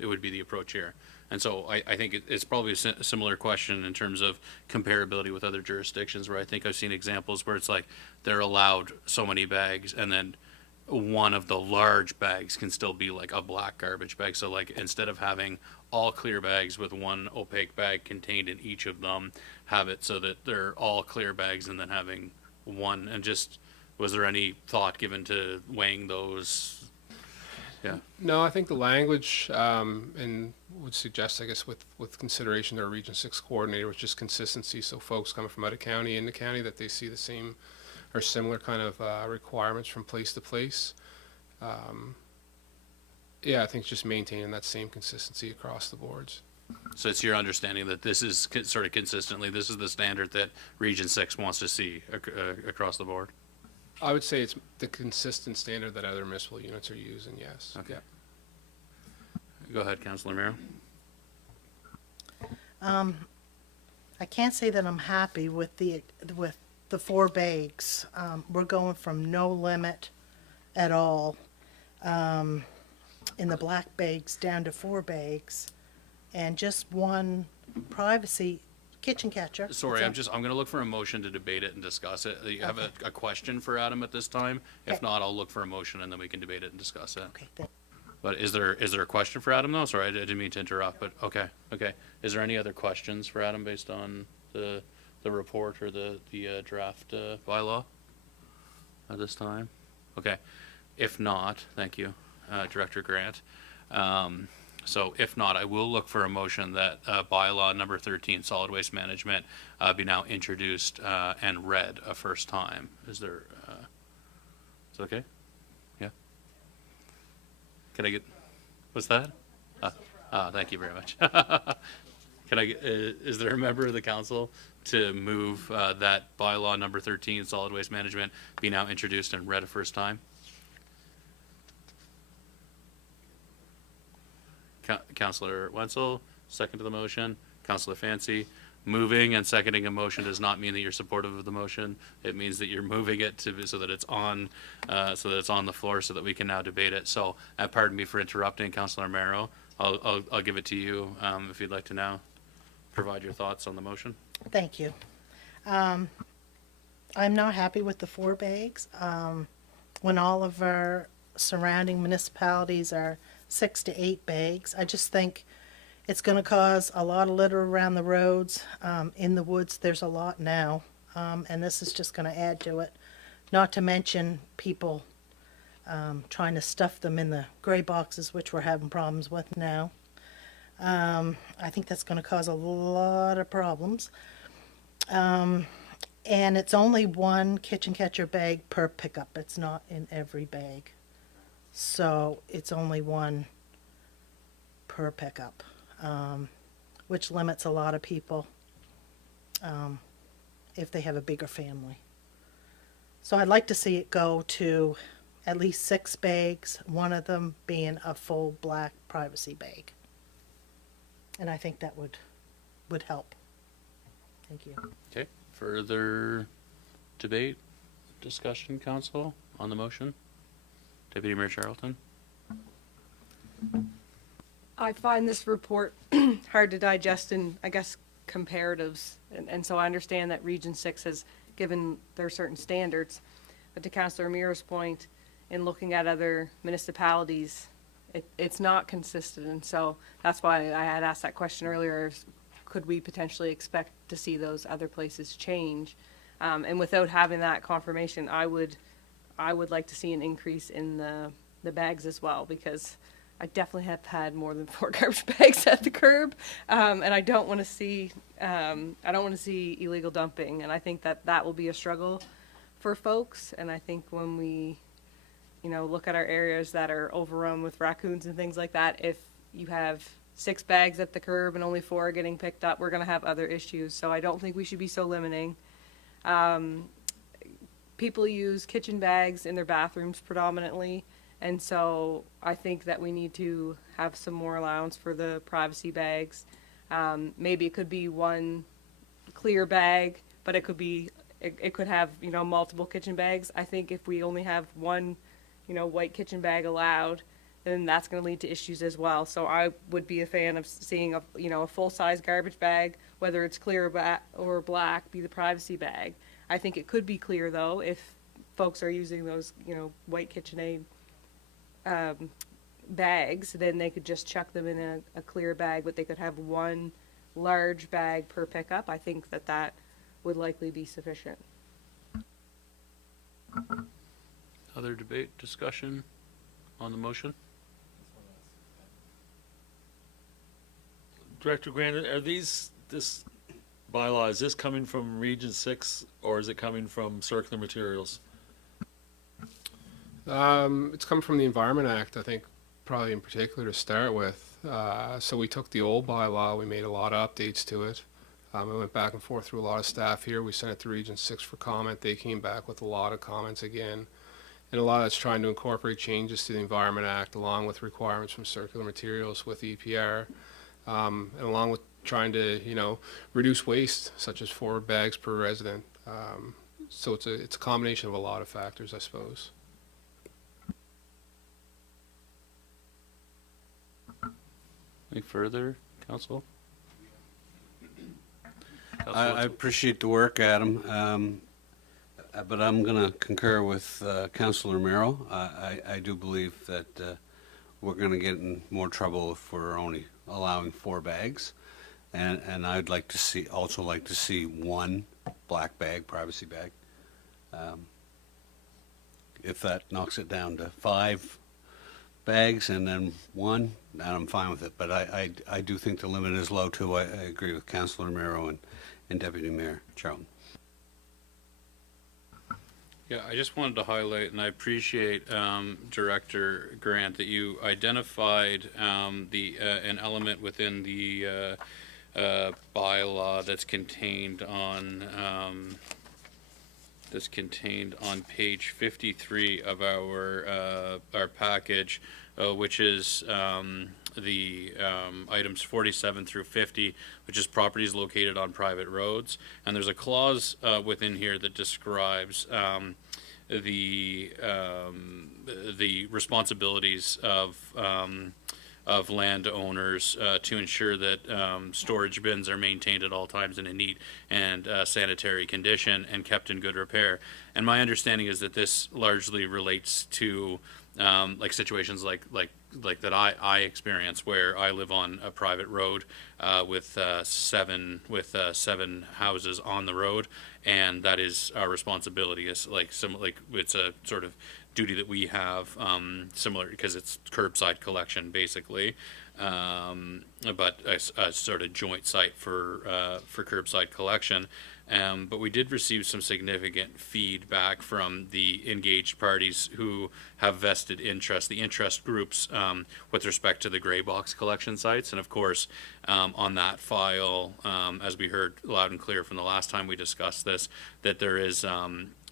It would be the approach here. And so I think it's probably a similar question in terms of comparability with other jurisdictions, where I think I've seen examples where it's like they're allowed so many bags, and then one of the large bags can still be like a black garbage bag. So like, instead of having all clear bags with one opaque bag contained in each of them, have it so that they're all clear bags and then having one. And just, was there any thought given to weighing those? Yeah. No, I think the language and would suggest, I guess, with consideration to our Region 6 coordinator, was just consistency. So folks coming from out of county, in the county, that they see the same or similar kind of requirements from place to place. Yeah, I think just maintaining that same consistency across the boards. So it's your understanding that this is sort of consistently, this is the standard that Region 6 wants to see across the board? I would say it's the consistent standard that other municipal units are using, yes. Okay. Go ahead, Councillor Miro. I can't say that I'm happy with the 4 bags. We're going from no limit at all in the black bags down to 4 bags, and just one privacy kitchen catcher. Sorry, That's it. I'm going to look for a motion to debate it and discuss it. You have a question for Adam at this time? If Okay. not, I'll look for a motion and then we can debate it and discuss it. Okay, But is there a question for Adam though? Sorry, I didn't mean to interrupt, but okay. Is there any other questions for Adam based on the report or the draft bylaw at this time? Okay. If not, thank you, Director Grant. So if not, I will look for a motion that bylaw number 13, solid waste management, be now introduced and read a first time. Is there, is it okay? Yeah? Can I get, what's that? Thank you very much. Can I get, is there a member of the council to move that bylaw number 13, solid waste management, be now introduced and read a first time? Councillor Wenzel, second to the motion. Councillor Fancy, moving and seconding a motion does not mean that you're supportive of the motion. It means that you're moving it to so that it's on the floor so that we can now debate it. So, pardon me for interrupting, Councillor Mero. I'll give it to you if you'd like to now provide your thoughts on the motion. Thank you. I'm not happy with the 4 bags. When all of our surrounding municipalities are 6 to 8 bags, I just think it's going to cause a lot of litter around the roads. In the woods, there's a lot now, and this is just going to add to it. Not to mention people trying to stuff them in the gray boxes, which we're having problems with now. I think that's going to cause a lot of problems. And it's only 1 kitchen catcher bag per pickup. It's not in every bag. So it's only 1 per pickup, which limits a lot of people if they have a bigger family. So I'd like to see it go to at least 6 bags, one of them being a full black privacy bag. And I think that would help. Thank you. Okay. Further debate, discussion, council, on the motion? Deputy Mayor Charlton? I find this report hard to digest in, I guess, comparatives. And so I understand that Region 6 has given their certain standards. But to Councillor Miro's point, in looking at other municipalities, it's not consistent. And so that's why I had asked that question earlier, could we potentially expect to see those other places change? And without having that confirmation, I would like to see an increase in the bags as well, because I definitely have had more than 4 garbage bags at the curb, and I don't want to see illegal dumping, and I think that will be a struggle for folks. And I think when we, look at our areas that are overrun with raccoons and things like that, if you have 6 bags at the curb and only 4 are getting picked up, we're going to have other issues. So I don't think we should be so limiting. People use kitchen bags in their bathrooms predominantly, and so I think that we need to have some more allowance for the privacy bags. Maybe it could be 1 clear bag, but it could have multiple kitchen bags. I think if we only have 1 white kitchen bag allowed, then that's going to lead to issues as well. So I would be a fan of seeing a full-size garbage bag, whether it's clear or black, be the privacy bag. I think it could be clear, though, if folks are using those, white KitchenAid bags, then they could just chuck them in a clear bag, but they could have 1 large bag per pickup. I think that would likely be sufficient. Other debate, discussion on the motion? Director Grant, are this bylaw, is this coming from Region 6 or is it coming from Circular Materials? It's come from the Environment Act, I think, probably in particular to start with. So we took the old bylaw, we made a lot of updates to it. We went back and forth through a lot of staff here. We sent it to Region 6 for comment. They came back with a lot of comments again. And a lot of it's trying to incorporate changes to the Environment Act along with requirements from circular materials with EPR, and along with trying to, reduce waste, such as 4 bags per resident. So it's a combination of a lot of factors, I suppose. Any further, Council? I appreciate the work, Adam, but I'm going to concur with Councillor Romero. I do believe that we're going to get in more trouble if we're only allowing 4 bags, and I'd like to also like to see 1 black bag, privacy bag. If that knocks it down to 5 bags and then 1, then I'm fine with it. But I do think the limit is low too. I agree with Councillor Romero and Deputy Mayor Charlton. Yeah, I just wanted to highlight, and I appreciate Director Grant, that you identified an element within the bylaw that's contained on page 53 of our package, which is the items 47 through 50, which is properties located on private roads. And there's a clause within here that describes the responsibilities of landowners to ensure that storage bins are maintained at all times in a neat and sanitary condition and kept in good repair. And my understanding is that this largely relates to like situations like that I experience, where I live on a private road with 7 houses on the road, and that is our responsibility. It's it's a sort of duty that we have, similar because it's curbside collection basically, but a sort of joint site for curbside collection. But we did receive some significant feedback from the engaged parties who have vested interest, the interest groups, with respect to the gray box collection sites. And of course, on that file, as we heard loud and clear from the last time we discussed this, that there is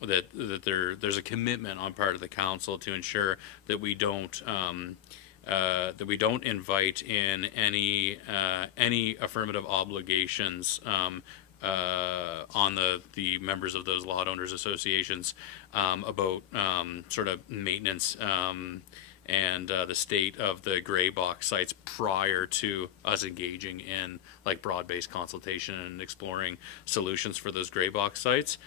there's a commitment on part of the council to ensure that we don't invite in any affirmative obligations on the members of those lot owners associations about sort of maintenance and the state of the gray box sites prior to us engaging in like broad-based consultation and exploring solutions for those gray box sites.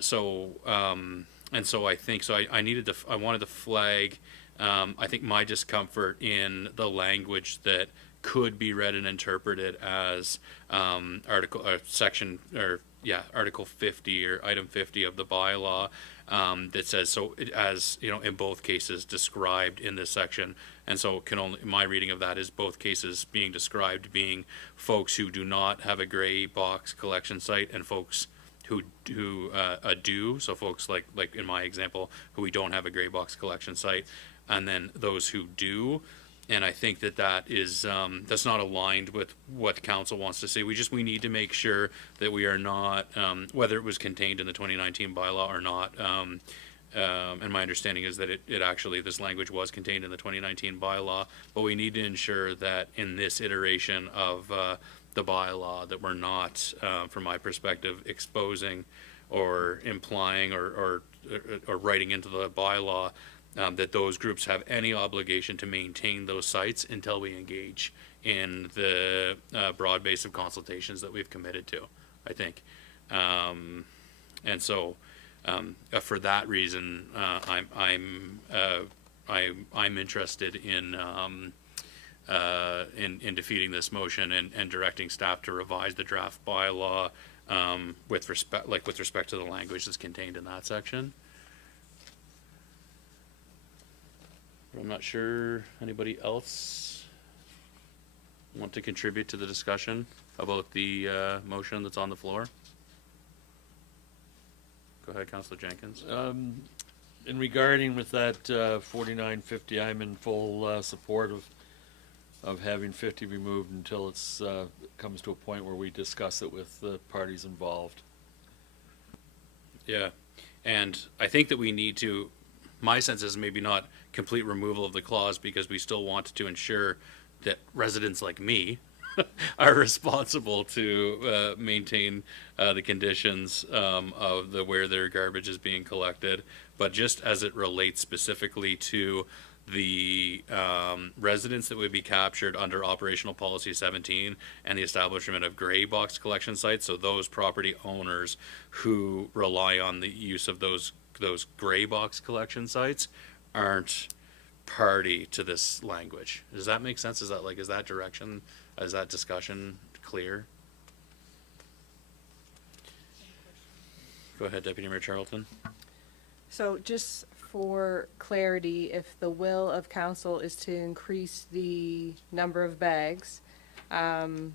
So I think I wanted to flag I think my discomfort in the language that could be read and interpreted as Article 50 or item 50 of the bylaw, that says so as in both cases described in this section. And so my reading of that is both cases being described being folks who do not have a gray box collection site and folks who do. So folks like in my example who we don't have a gray box collection site, and then those who do. And I think that is that's not aligned with what council wants to say. We need to make sure that we are not, whether it was contained in the 2019 bylaw or not. And my understanding is that it actually, this language was contained in the 2019 bylaw, but we need to ensure that in this iteration of the bylaw that we're not, from my perspective, exposing or implying or writing into the bylaw that those groups have any obligation to maintain those sites until we engage in the broad base of consultations that we've committed to, I think. And so for that reason, I'm interested in defeating this motion and directing staff to revise the draft bylaw with respect to the language that's contained in that section. I'm not sure anybody else want to contribute to the discussion about the motion that's on the floor. Go ahead, Councillor Jenkins. In regarding with that 4950, I'm in full support of of having 50 removed until it's comes to a point where we discuss it with the parties involved. Yeah, and I think that we need to, my sense is maybe not complete removal of the clause, because we still want to ensure that residents like me are responsible to maintain the conditions of where their garbage is being collected. But just as it relates specifically to the residents that would be captured under Operational Policy 17 and the establishment of gray box collection sites, so those property owners who rely on the use of those gray box collection sites aren't party to this language. Does that make sense? Is that direction, is that discussion clear? Go ahead, Deputy Mayor Charlton. So just for clarity, if the will of council is to increase the number of bags, and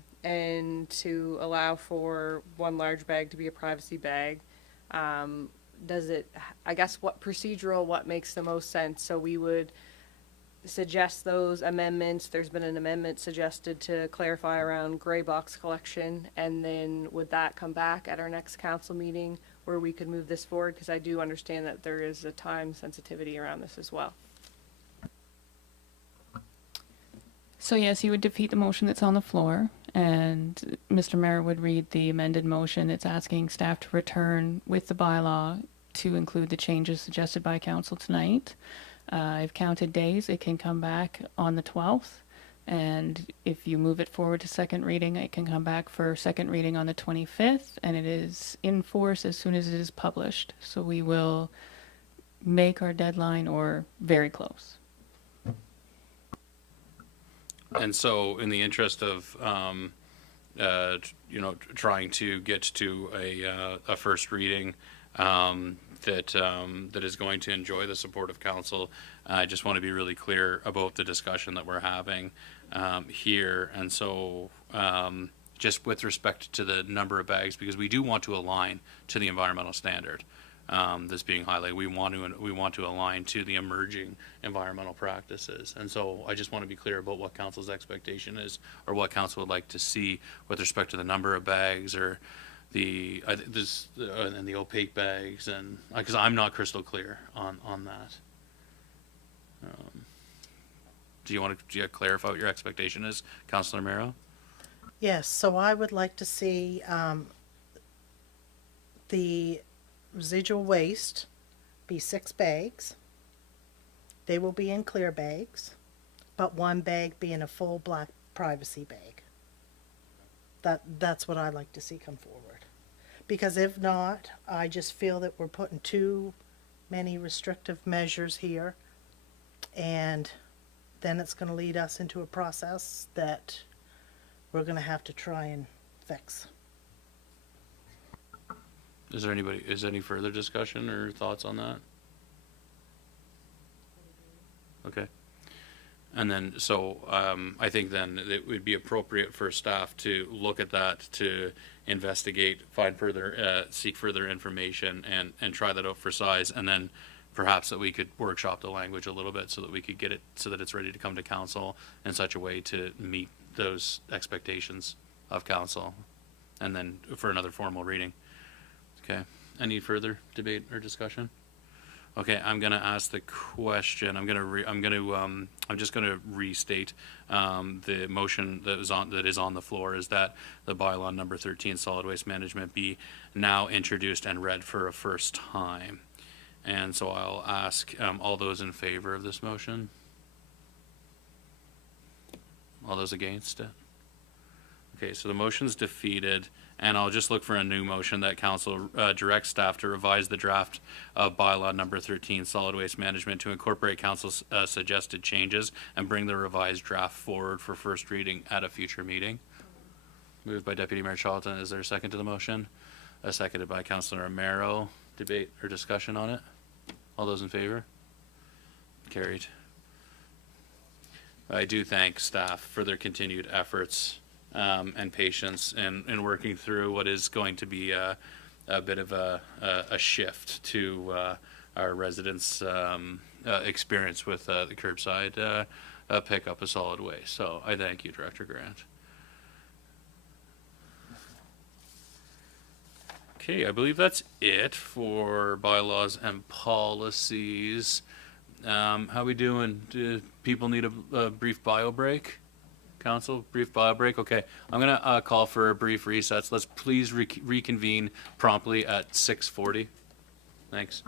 to allow for one large bag to be a privacy bag, does it, I guess, what makes the most sense? So we would suggest those amendments. There's been an amendment suggested to clarify around gray box collection, and then would that come back at our next council meeting where we could move this forward? Because I do understand that there is a time sensitivity around this as well. So yes, you would defeat the motion that's on the floor, and Mr. Mayor would read the amended motion. It's asking staff to return with the bylaw to include the changes suggested by council tonight. I've counted days. It can come back on the 12th. And if you move it forward to second reading, it can come back for second reading on the 25th. And it is in force as soon as it is published. So we will make our deadline or very close. And so in the interest of, trying to get to a first reading, that is going to enjoy the support of council. I just want to be really clear about the discussion that we're having here. And so just with respect to the number of bags, because we do want to align to the environmental standard that's being highlighted. We want to align to the emerging environmental practices. And so I just want to be clear about what council's expectation is, or what council would like to see with respect to the number of bags, or and the opaque bags, and because I'm not crystal clear on that. Do you want to clarify what your expectation is, Councillor Mero? Yes, so I would like to see the residual waste be 6 bags. They will be in clear bags, but 1 bag being a full black privacy bag. That's what I'd like to see come forward. Because if not, I just feel that we're putting too many restrictive measures here, and then it's going to lead us into a process that we're going to have to try and fix. Is there any further discussion or thoughts on that? Okay. And then, so I think then it would be appropriate for staff to look at that, to investigate, seek further information, and try that out for size, and then perhaps that we could workshop the language a little bit so that we could get it so that it's ready to come to council in such a way to meet those expectations of council, and then for another formal reading. Okay. Any further debate or discussion? Okay, I'm going to ask the question. I'm just going to restate the motion that is on the floor, is that the bylaw number 13, solid waste management, be now introduced and read for a first time. And so I'll ask all those in favor of this motion. All those against it? Okay, so the motion's defeated. And I'll just look for a new motion that council directs staff to revise the draft of bylaw number 13, solid waste management, to incorporate council's suggested changes and bring the revised draft forward for first reading at a future meeting. Moved by Deputy Mayor Charlton. Is there a second to the motion? Seconded by Councillor Romero. Debate or discussion on it? All those in favor? Carried. I do thank staff for their continued efforts and patience in working through what is going to be a bit of a shift to our residents' experience with the curbside pick up a solid waste. So I thank you, Director Grant. Okay, I believe that's it for bylaws and policies. How we doing? Do people need a brief bio break? Council, brief bio break? Okay, I'm gonna call for a brief recess. Let's please reconvene promptly at 6:40. Thanks.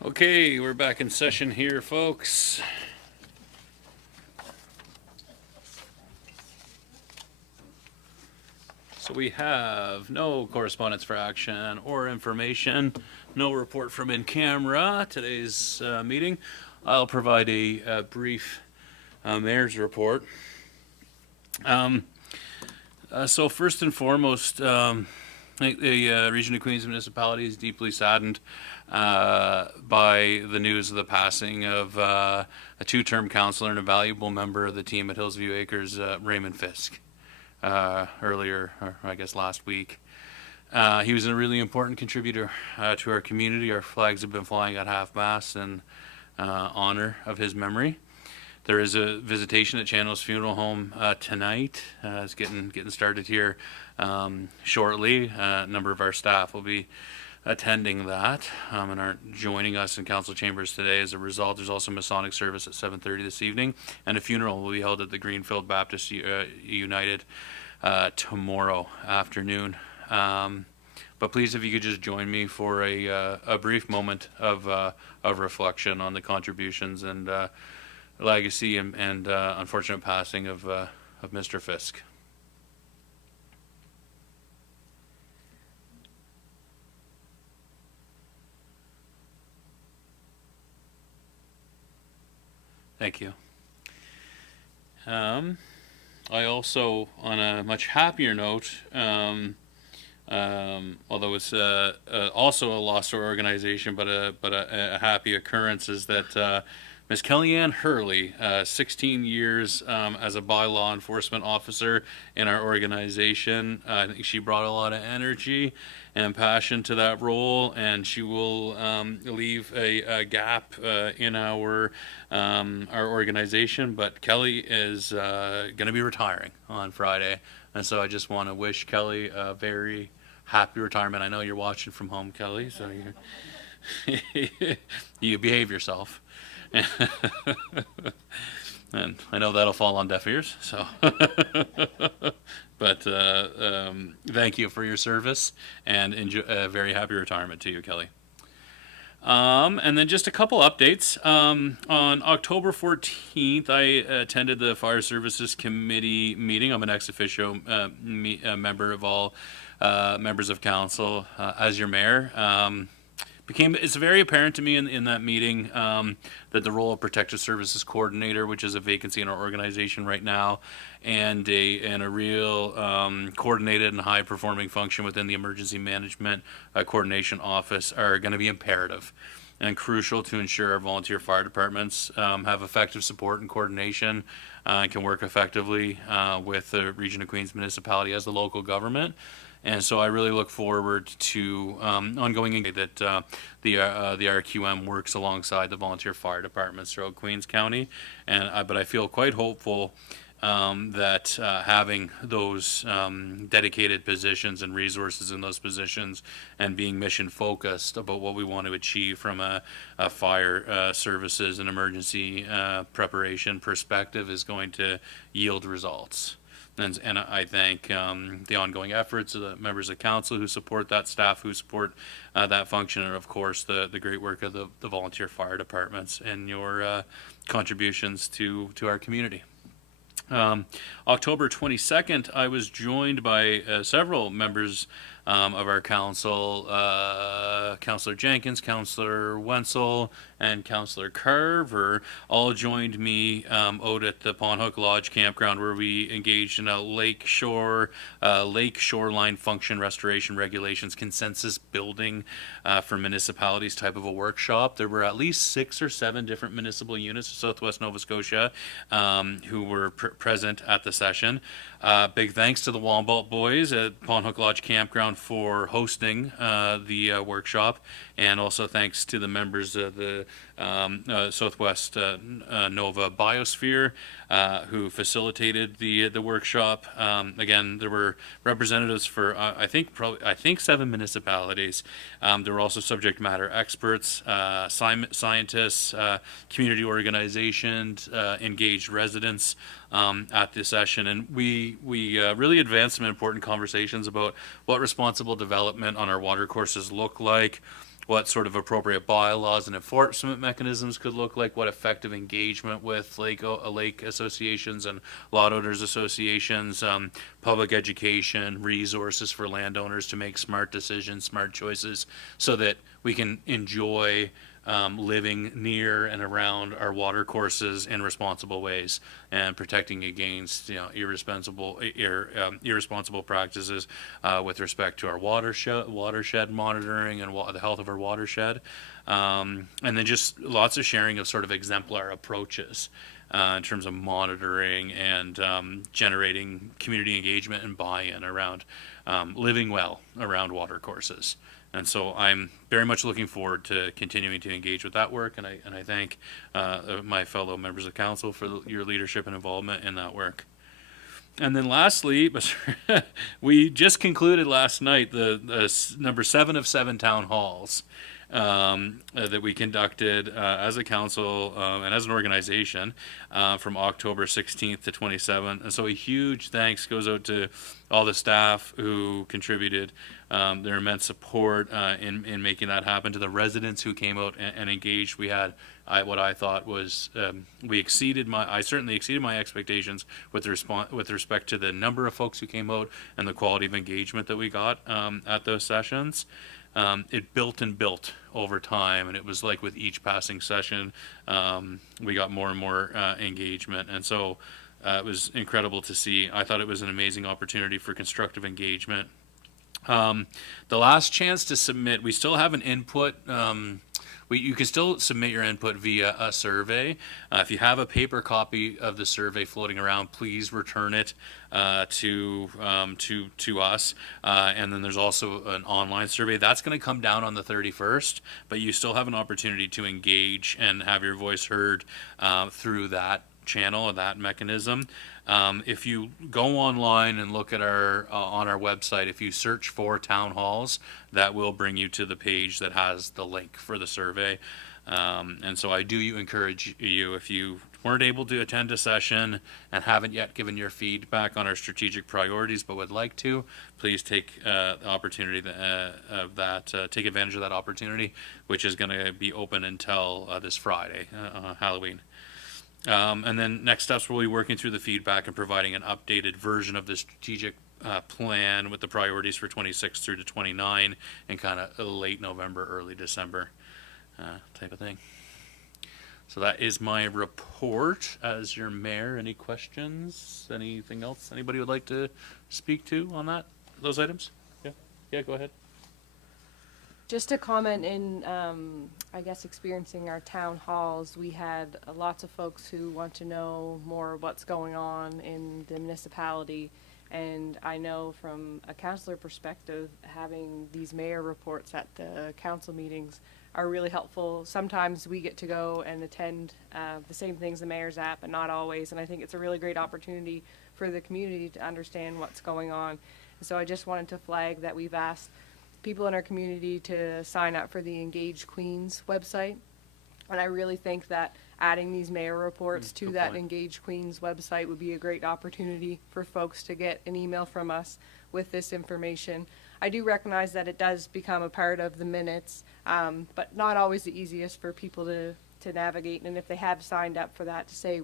Okay, we're back in session here, folks. So we have no correspondence for action or information, no report from in camera. Today's meeting, I'll provide a brief mayor's report. So first and foremost, I think the Region of Queens Municipality is deeply saddened by the news of the passing of a two-term councillor and a valuable member of the team at Hillsview Acres, Raymond Fisk, earlier, or I guess last week. He was a really important contributor to our community. Our flags have been flying at half-mast in honor of his memory. There is a visitation at Channel's funeral home tonight. It's getting started here shortly. A number of our staff will be attending that and aren't joining us in council chambers today. As a result, there's also Masonic service at 7:30 this evening, and a funeral will be held at the Greenfield Baptist United tomorrow afternoon. But please, if you could just join me for a brief moment of reflection on the contributions and legacy and unfortunate passing of Mr. Fisk. Thank you. I also, on a much happier note, although it's also a loss to our organization, but a happy occurrence, is that Ms. Kellyanne Hurley, 16 years as a bylaw enforcement officer in our organization. I think she brought a lot of energy and passion to that role, and she will leave a gap in our organization. But Kelly is going to be retiring on Friday, and so I just want to wish Kelly a very happy retirement. I know you're watching from home, Kelly, so you behave yourself. And I know that'll fall on deaf ears, so but thank you for your service, and enjoy a very happy retirement to you, Kelly. And then just a couple updates. On October 14th, I attended the Fire Services Committee meeting. I'm an ex officio member of all members of council as your mayor. It's very apparent to me in that meeting that the role of Protective Services Coordinator, which is a vacancy in our organization right now, and a real coordinated and high performing function within the Emergency Management Coordination Office are going to be imperative and crucial to ensure our volunteer fire departments have effective support and coordination and can work effectively with the Region of Queens Municipality as the local government. And so I really look forward to ongoing engagement that the RQM works alongside the volunteer fire departments throughout Queens County. But I feel quite hopeful that having those dedicated positions and resources in those positions and being mission focused about what we want to achieve from a fire services and emergency preparation perspective is going to yield results. And I thank the ongoing efforts of the members of council who support that, staff who support that function, and of course the great work of the volunteer fire departments and your contributions to our community. October 22nd, I was joined by several members of our council, Councillor Jenkins, Councillor Wenzel, and Councillor Carver, all joined me out at the Pond Hook Lodge campground, where we engaged in a lake shoreline function restoration regulations consensus building for municipalities type of a workshop. There were at least 6 or 7 different municipal units of Southwest Nova Scotia who were present at the session. Big thanks to the Wombat boys at Pond Hook Lodge campground for hosting the workshop, and also thanks to the members of the Southwest Nova Biosphere who facilitated the workshop. Again, there were representatives for I think 7 municipalities. There were also subject matter experts, scientists, community organizations, engaged residents at this session, and we really advanced some important conversations about what responsible development on our water courses look like, what sort of appropriate bylaws and enforcement mechanisms could look like, what effective engagement with lake associations and lot owners associations, public education, resources for landowners to make smart decisions, smart choices, so that we can enjoy living near and around our water courses in responsible ways, and protecting against irresponsible practices with respect to our watershed monitoring and the health of our watershed, and then just lots of sharing of sort of exemplar approaches in terms of monitoring and generating community engagement and buy-in around living well around water courses. And so I'm very much looking forward to continuing to engage with that work, and I thank my fellow members of council for your leadership and involvement in that work. And then lastly, we just concluded last night the number 7 of 7 town halls that we conducted as a council and as an organization from October 16th to 27th. And so a huge thanks goes out to all the staff who contributed their immense support in making that happen, to the residents who came out and engaged. We had what I thought was I certainly exceeded my expectations with respect to the number of folks who came out and the quality of engagement that we got at those sessions. It built and built over time, and it was like with each passing session, we got more and more engagement, and so it was incredible to see. I thought it was an amazing opportunity for constructive engagement. The last chance to submit, we still have an input. You can still submit your input via a survey. If you have a paper copy of the survey floating around, please return it to us. And then there's also an online survey that's going to come down on the 31st, but you still have an opportunity to engage and have your voice heard through that channel or that mechanism. If you go online and look at on our website, if you search for town halls, that will bring you to the page that has the link for the survey. And so I do encourage you, if you weren't able to attend a session and haven't yet given your feedback on our strategic priorities but would like to, please take the opportunity take advantage of that opportunity, which is going to be open until this Friday, Halloween. And then next steps, we'll be working through the feedback and providing an updated version of the strategic plan with the priorities for 26 through to 29 in kind of late November, early December type of thing. So that is my report as your mayor. Any questions? Anything else anybody would like to speak to on those items? Yeah, go ahead. Just to comment in, I guess, experiencing our town halls, we had lots of folks who want to know more what's going on in the municipality. And I know from a councillor perspective, having these mayor reports at the council meetings are really helpful. Sometimes we get to go and attend the same things the mayor's at, but not always. And I think it's a really great opportunity for the community to understand what's going on. So I just wanted to flag that we've asked people in our community to sign up for the Engage Queens website. And I really think that adding these mayor reports to that Engage Queens website would be a great opportunity for folks to get an email from us with this information. I do recognize that it does become a part of the minutes, but not always the easiest for people to navigate. And if they have signed up for that, to say,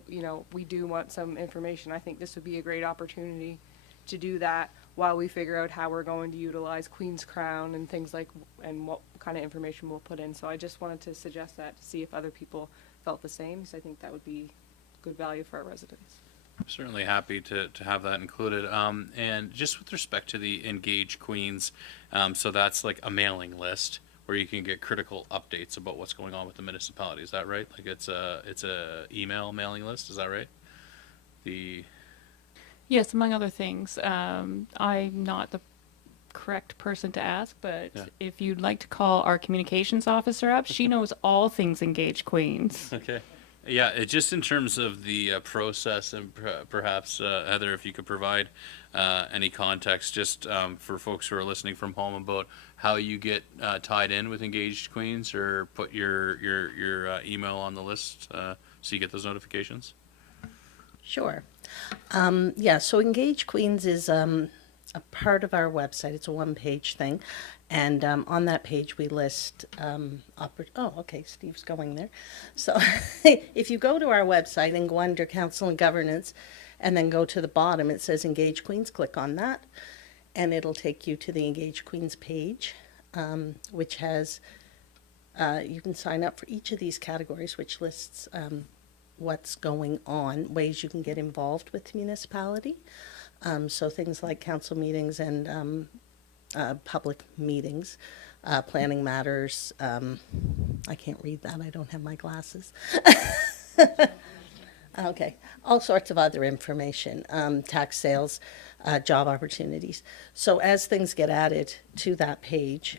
we do want some information, I think this would be a great opportunity to do that while we figure out how we're going to utilize Queen's Crown and things and what kind of information we'll put in. So I just wanted to suggest that to see if other people felt the same, so I think that would be good value for our residents. I'm certainly happy to have that included. And just with respect to the Engage Queens, so that's like a mailing list where you can get critical updates about what's going on with the municipality. Is that right? Like it's a email mailing list. Is that right? Yes, among other things. I'm not the correct person to ask, but if you'd like to call our communications officer up, she knows all things Engage Queens. Okay. Yeah, just in terms of the process, and perhaps, Heather, if you could provide any context just for folks who are listening from home about how you get tied in with Engaged Queens, or put your email on the list so you get those notifications. Sure. So Engage Queens is a part of our website. It's a one-page thing. And on that page, we list, oh, okay, Steve's going there. So if you go to our website and go under Council and Governance, and then go to the bottom, it says Engage Queens, click on that, and it'll take you to the Engage Queens page, which has, you can sign up for each of these categories, which lists what's going on, ways you can get involved with the municipality. So things like council meetings and public meetings, planning matters. I can't read that. I don't have my glasses. Okay, all sorts of other information, tax sales, job opportunities. So as things get added to that page,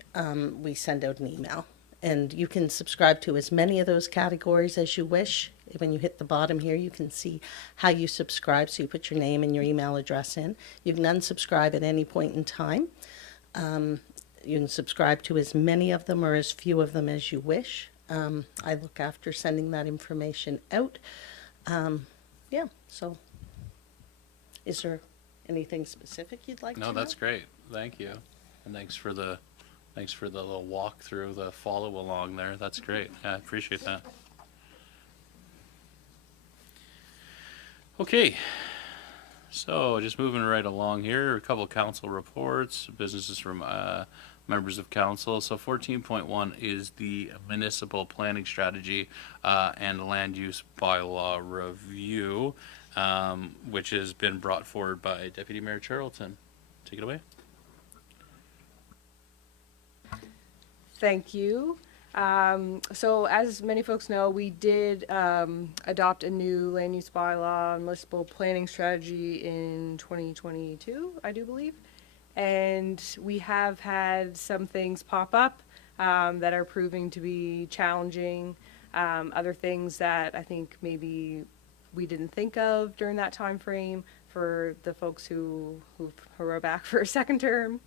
we send out an email. And you can subscribe to as many of those categories as you wish. When you hit the bottom here, you can see how you subscribe. So you put your name and your email address in. You can unsubscribe at any point in time. You can subscribe to as many of them or as few of them as you wish. I look after sending that information out. Yeah, so is there anything specific you'd like to know? No, that's great. Thank you. And thanks for the little walk through, the follow along there. That's great. Yeah, I appreciate that. Okay. So just moving right along here, a couple of council reports, businesses from members of council. So 14.1 is the municipal planning strategy and land use bylaw review, which has been brought forward by Deputy Mayor Charlton. Take it away. Thank you. So as many folks know, we did adopt a new land use bylaw and municipal planning strategy in 2022, I do believe. And we have had some things pop up that are proving to be challenging. Other things that I think maybe we didn't think of during that time frame for the folks who are back for a second term.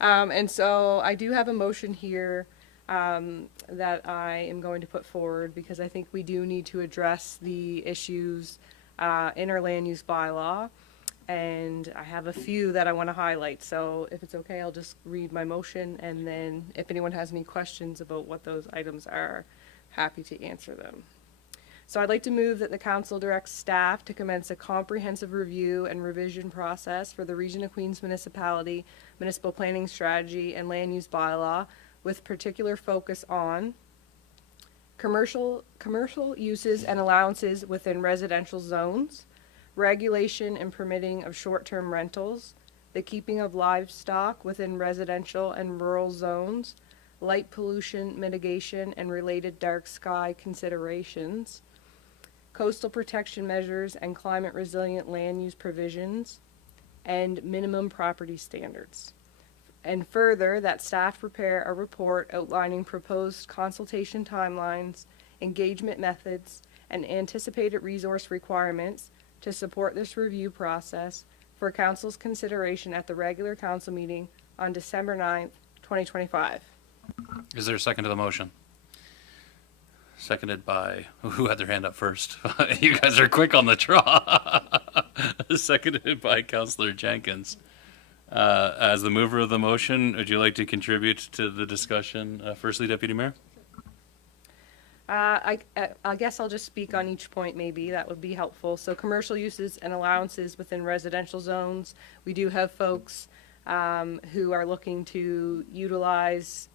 And so I do have a motion here that I am going to put forward because I think we do need to address the issues in our land use bylaw. And I have a few that I want to highlight. So if it's okay, I'll just read my motion. And then if anyone has any questions about what those items are, happy to answer them. So I'd like to move that the council directs staff to commence a comprehensive review and revision process for the Region of Queens Municipality Municipal Planning Strategy and Land Use Bylaw with particular focus on commercial uses and allowances within residential zones, regulation and permitting of short-term rentals, the keeping of livestock within residential and rural zones, light pollution mitigation and related dark sky considerations, coastal protection measures and climate resilient land use provisions, and minimum property standards. And further, that staff prepare a report outlining proposed consultation timelines, engagement methods, and anticipated resource requirements to support this review process for council's consideration at the regular council meeting on December 9th, 2025. Is there a second to the motion? Seconded by, who had their hand up first? You guys are quick on the draw. Seconded by Councillor Jenkins. As the mover of the motion, would you like to contribute to the discussion? Firstly, Deputy Mayor? I guess I'll just speak on each point maybe. That would be helpful. So commercial uses and allowances within residential zones. We do have folks who are looking to utilize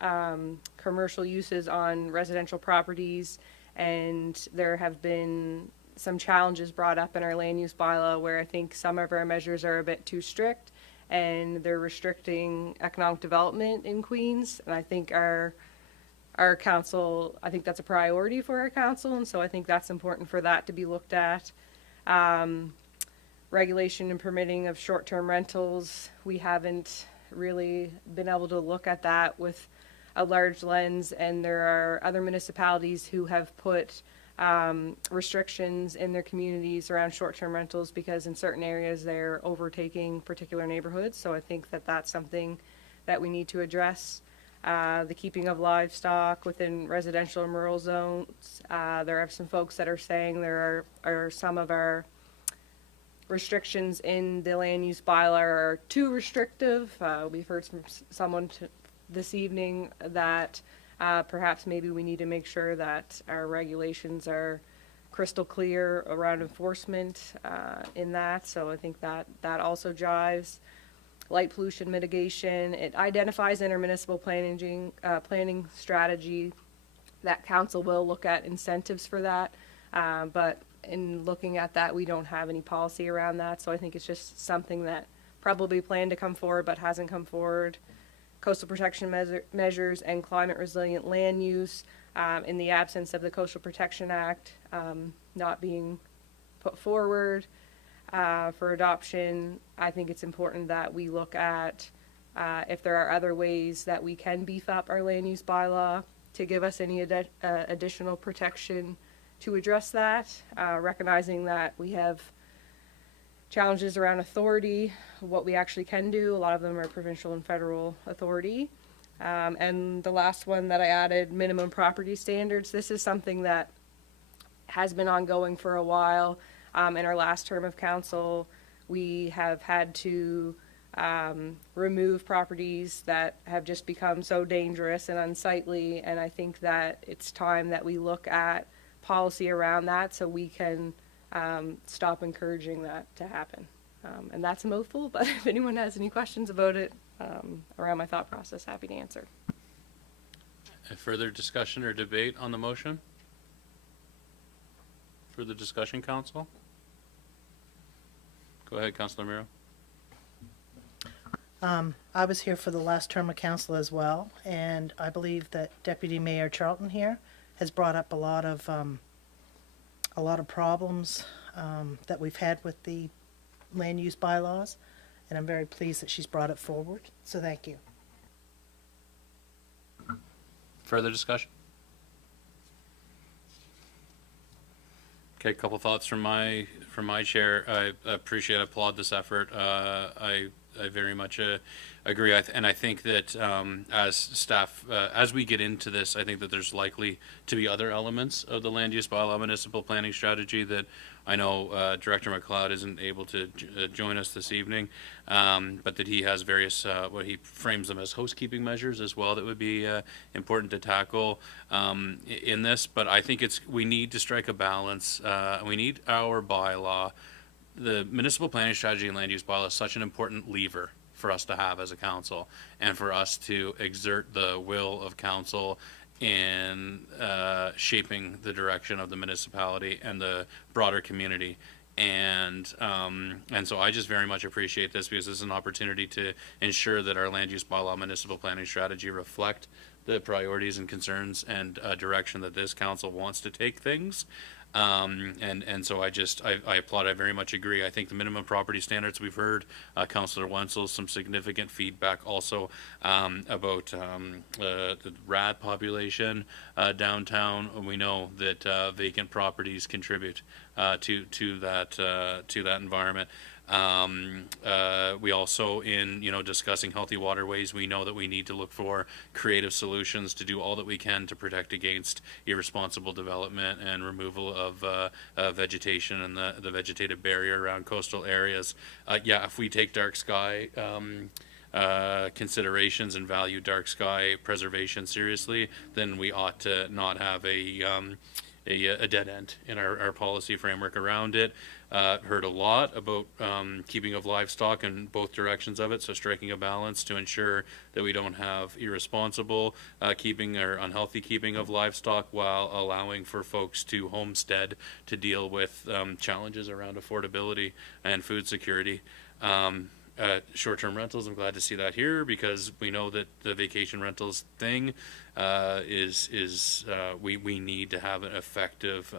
commercial uses on residential properties, and there have been some challenges brought up in our land use bylaw where I think some of our measures are a bit too strict and they're restricting economic development in Queens. And I think our council, I think that's a priority for our council, and so I think that's important for that to be looked at. Regulation and permitting of short-term rentals, we haven't really been able to look at that with a large lens, and there are other municipalities who have put restrictions in their communities around short-term rentals because in certain areas they're overtaking particular neighborhoods. So I think that that's something that we need to address. The keeping of livestock within residential and rural zones. There are some folks that are saying there are some of our restrictions in the land use bylaw are too restrictive. We've heard from someone this evening that perhaps maybe we need to make sure that our regulations are crystal clear around enforcement in that. So I think that also jives. Light pollution mitigation. It identifies intermunicipal planning strategy. That council will look at incentives for that, but in looking at that, we don't have any policy around that. So I think it's just something that probably planned to come forward but hasn't come forward. Coastal protection measures and climate resilient land use in the absence of the Coastal Protection Act not being put forward. For adoption, I think it's important that we look at if there are other ways that we can beef up our land use bylaw to give us any additional protection to address that, recognizing that we have challenges around authority, what we actually can do. A lot of them are provincial and federal authority. And the last one that I added, minimum property standards. This is something that has been ongoing for a while. In our last term of council, we have had to remove properties that have just become so dangerous and unsightly, and I think that it's time that we look at policy around that so we can stop encouraging that to happen. And that's a mouthful, but if anyone has any questions about it around my thought process, happy to answer. A further discussion or debate on the motion? Further discussion, council? Go ahead, Councilor Miro. I was here for the last term of council as well, and I believe that Deputy Mayor Charlton here has brought up a lot of problems that we've had with the land use bylaws, and I'm very pleased that she's brought it forward. So thank you. Further discussion? Okay, a couple thoughts from my chair. I applaud this effort. I very much agree, and I think that as staff, as we get into this, I think that there's likely to be other elements of the land use bylaw municipal planning strategy that I know Director McLeod isn't able to join us this evening, but that he has various, what he frames them as housekeeping measures as well that would be important to tackle in this. But I think we need to strike a balance. We need our bylaw. The municipal planning strategy and land use bylaw is such an important lever for us to have as a council and for us to exert the will of council in shaping the direction of the municipality and the broader community. And so I just very much appreciate this because this is an opportunity to ensure that our land use bylaw municipal planning strategy reflect the priorities and concerns and direction that this council wants to take things. And so I applaud, I very much agree. I think the minimum property standards, we've heard Councillor Wenzel, some significant feedback also about the rat population downtown. We know that vacant properties contribute to that environment. We also, in discussing healthy waterways, we know that we need to look for creative solutions to do all that we can to protect against irresponsible development and removal of vegetation and the vegetative barrier around coastal areas. If we take dark sky considerations and value dark sky preservation seriously, then we ought to not have a dead end in our policy framework around it. Heard a lot about keeping of livestock in both directions of it, so striking a balance to ensure that we don't have irresponsible keeping or unhealthy keeping of livestock while allowing for folks to homestead to deal with challenges around affordability and food security. Short-term rentals, I'm glad to see that here because we know that the vacation rentals thing we need to have an effective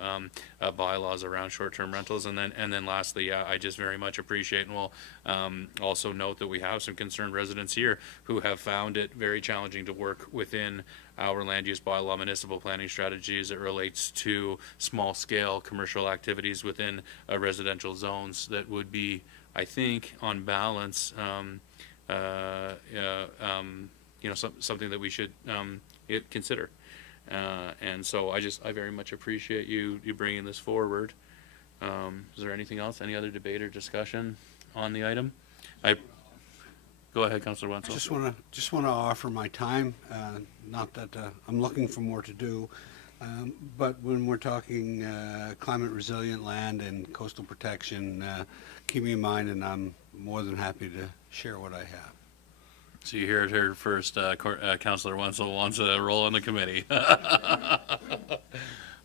bylaws around short-term rentals. And then lastly, I just very much appreciate and will also note that we have some concerned residents here who have found it very challenging to work within our land use bylaw municipal planning strategy as it relates to small-scale commercial activities within residential zones that would be, I think, on balance, something that we should consider. And so I very much appreciate you bringing this forward. Is there anything else? Any other debate or discussion on the item? Go ahead, Councillor Wenzel. Just want to offer my time. Not that I'm looking for more to do, but when we're talking climate resilient land and coastal protection, keep me in mind, and I'm more than happy to share what I have. So you hear it here first. Councillor Wenzel wants a role on the committee.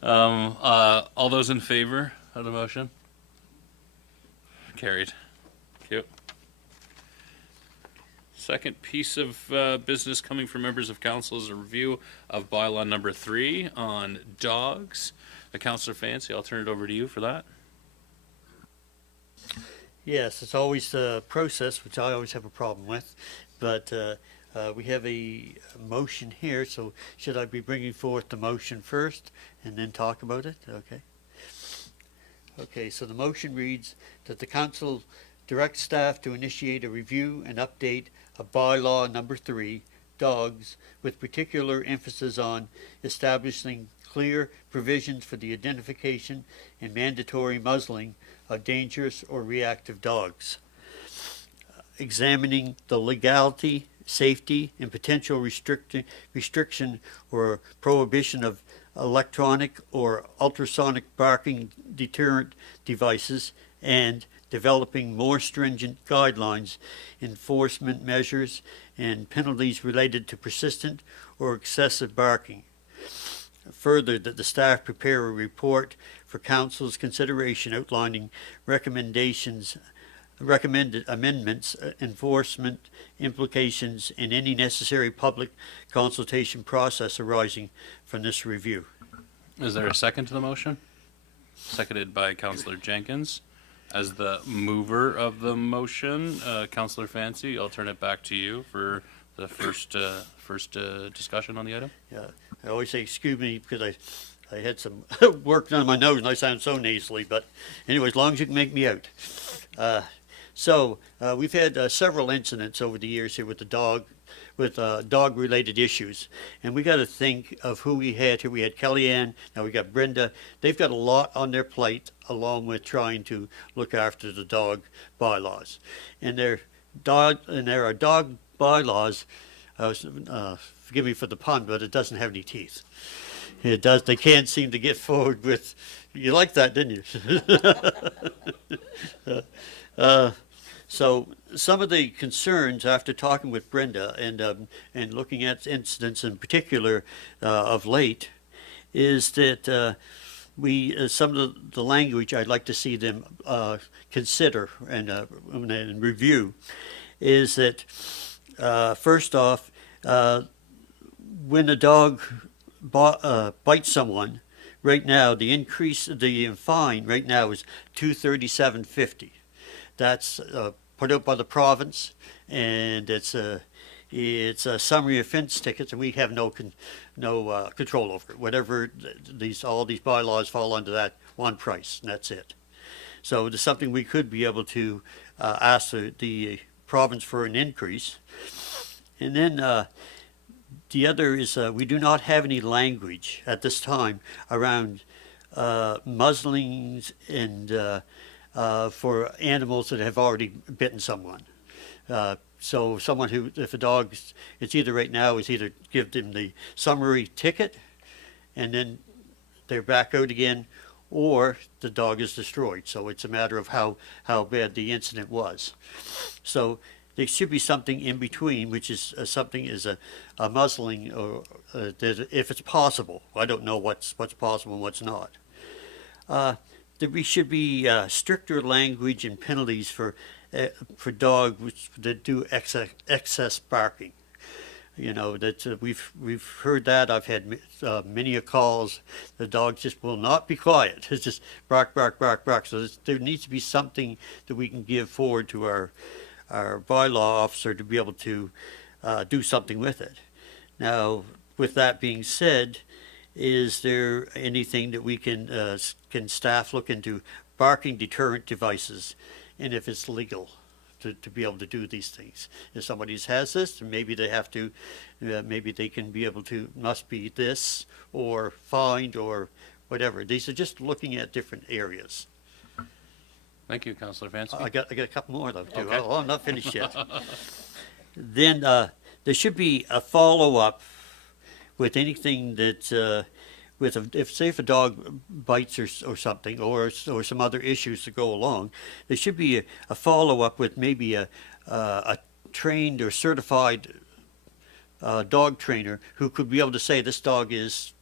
All those in favor of the motion? Carried. Thank you. Second piece of business coming from members of council is a review of bylaw number 3 on dogs. Councillor Fancy, I'll turn it over to you for that. Yes, it's always the process, which I always have a problem with, but we have a motion here, so should I be bringing forth the motion first and then talk about it? Okay. Okay, so the motion reads that the council directs staff to initiate a review and update of bylaw number 3, dogs, with particular emphasis on establishing clear provisions for the identification and mandatory muzzling of dangerous or reactive dogs, examining the legality, safety, and potential restriction or prohibition of electronic or ultrasonic barking deterrent devices, and developing more stringent guidelines, enforcement measures, and penalties related to persistent or excessive barking. Further, that the staff prepare a report for council's consideration outlining recommended amendments, enforcement implications, and any necessary public consultation process arising from this review. Is there a second to the motion? Seconded by Councillor Jenkins. As the mover of the motion, Councillor Fancy, I'll turn it back to you for the first discussion on the item. Yeah, I always say excuse me because I had some work done on my nose and I sound so nasally, but anyway, as long as you can make me out. So we've had several incidents over the years here with the dog, with dog-related issues, and we got to think of who we had here. We had Kellyanne, now we got Brenda. They've got a lot on their plate, along with trying to look after the dog bylaws, and there are dog bylaws. Forgive me for the pun, but it doesn't have any teeth. It does. They can't seem to get forward with. You like that, didn't you? So some of the concerns after talking with Brenda and looking at incidents in particular of late is that some of the language I'd like to see them consider and review is that first off, when a dog bites someone, right now the fine right now is $237.50. That's put out by the province, and it's a summary offense tickets, and we have no control over it. Whatever all these bylaws fall under that one price, and that's it. So there's something we could be able to ask the province for an increase, and then the other is we do not have any language at this time around muzzlings and for animals that have already bitten someone. So someone who, if a dog, it's either right now is either give them the summary ticket and then they're back out again, or the dog is destroyed. So it's a matter of how bad the incident was. So there should be something in between, which is something is a muzzling, or if it's possible. I don't know what's possible and what's not. There should be stricter language and penalties for dogs that do excess barking. You know that we've heard that. I've had many calls. The dogs just will not be quiet. It's just bark, bark, bark, bark. So there needs to be something that we can give forward to our bylaw officer to be able to do something with it. Now, with that being said, is there anything that we can staff look into barking deterrent devices, and if it's legal to be able to do these things? If somebody has this, maybe they have to, maybe they can be able to, must be this or fined or whatever. These are just looking at different areas. Thank you, Councillor Fancy. I got a couple more though, too. Okay. Oh, I'm not finished yet. Then there should be a follow-up with anything that, if a dog bites or something, or some other issues that go along, there should be a follow-up with maybe a trained or certified dog trainer who could be able to say this dog is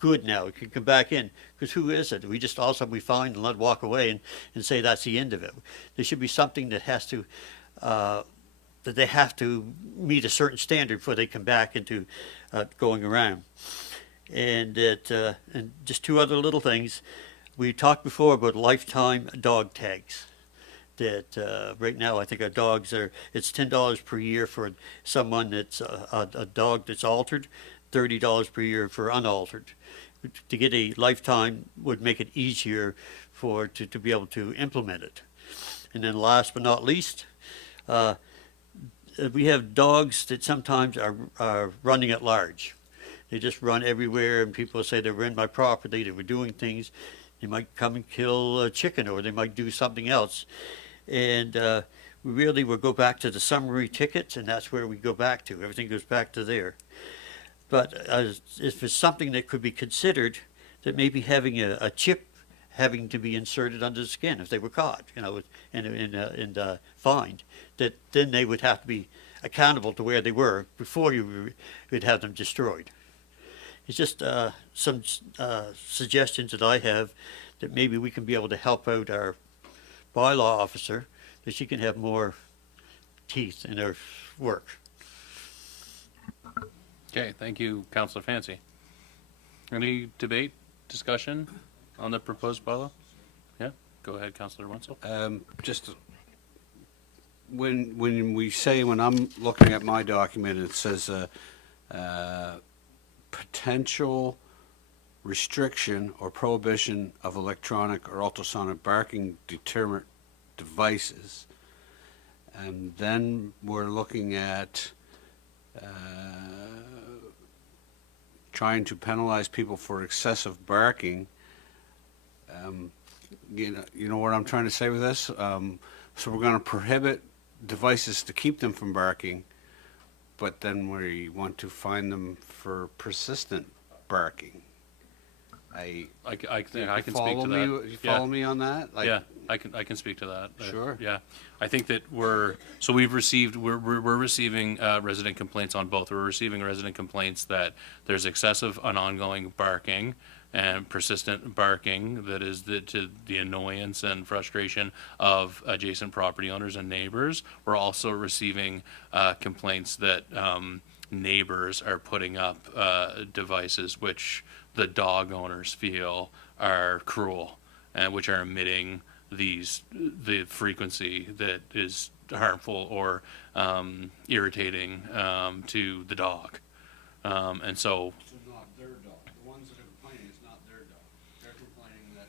good now, it can come back in. Because who is it? We just all of a sudden we find and let it walk away and say that's the end of it. There should be something that has to, that they have to meet a certain standard before they come back into going around. And and just two other little things. We talked before about lifetime dog tags. That right now I think our dogs it's $10 per year for someone that's a dog that's altered, $30 per year for unaltered. To get a lifetime would make it easier to be able to implement it. And then last but not least, we have dogs that sometimes are running at large. They just run everywhere, and people say they were in my property, they were doing things. They might come and kill a chicken, or they might do something else. And we really will go back to the summary tickets, and that's where we go back to. Everything goes back to there. But if it's something that could be considered, that maybe having a chip having to be inserted under the skin if they were caught, and fined, that then they would have to be accountable to where they were before you would have them destroyed. It's just some suggestions that I have that maybe we can be able to help out our bylaw officer, that she can have more teeth in her work. Okay, thank you, Councillor Fancy. Any debate, discussion on the proposed bylaw? Yeah, go ahead, Councillor Wenzel. Just when I'm looking at my document, it says potential restriction or prohibition of electronic or ultrasonic barking deterrent devices, and then we're looking at trying to penalize people for excessive barking. You know what I'm trying to say with this? So we're going to prohibit devices to keep them from barking, but then we want to fine them for persistent barking. I can speak to follow that. You follow me on that? Like, yeah, I can speak to that. Sure. Yeah, I think that we're receiving resident complaints on both. We're receiving resident complaints that there's excessive and ongoing barking and persistent barking that is to the annoyance and frustration of adjacent property owners and neighbors. We're also receiving complaints that neighbors are putting up devices which the dog owners feel are cruel and which are emitting the frequency that is harmful or irritating to the dog. And so it's not their dog. The ones that are complaining, it's not their dog. They're complaining that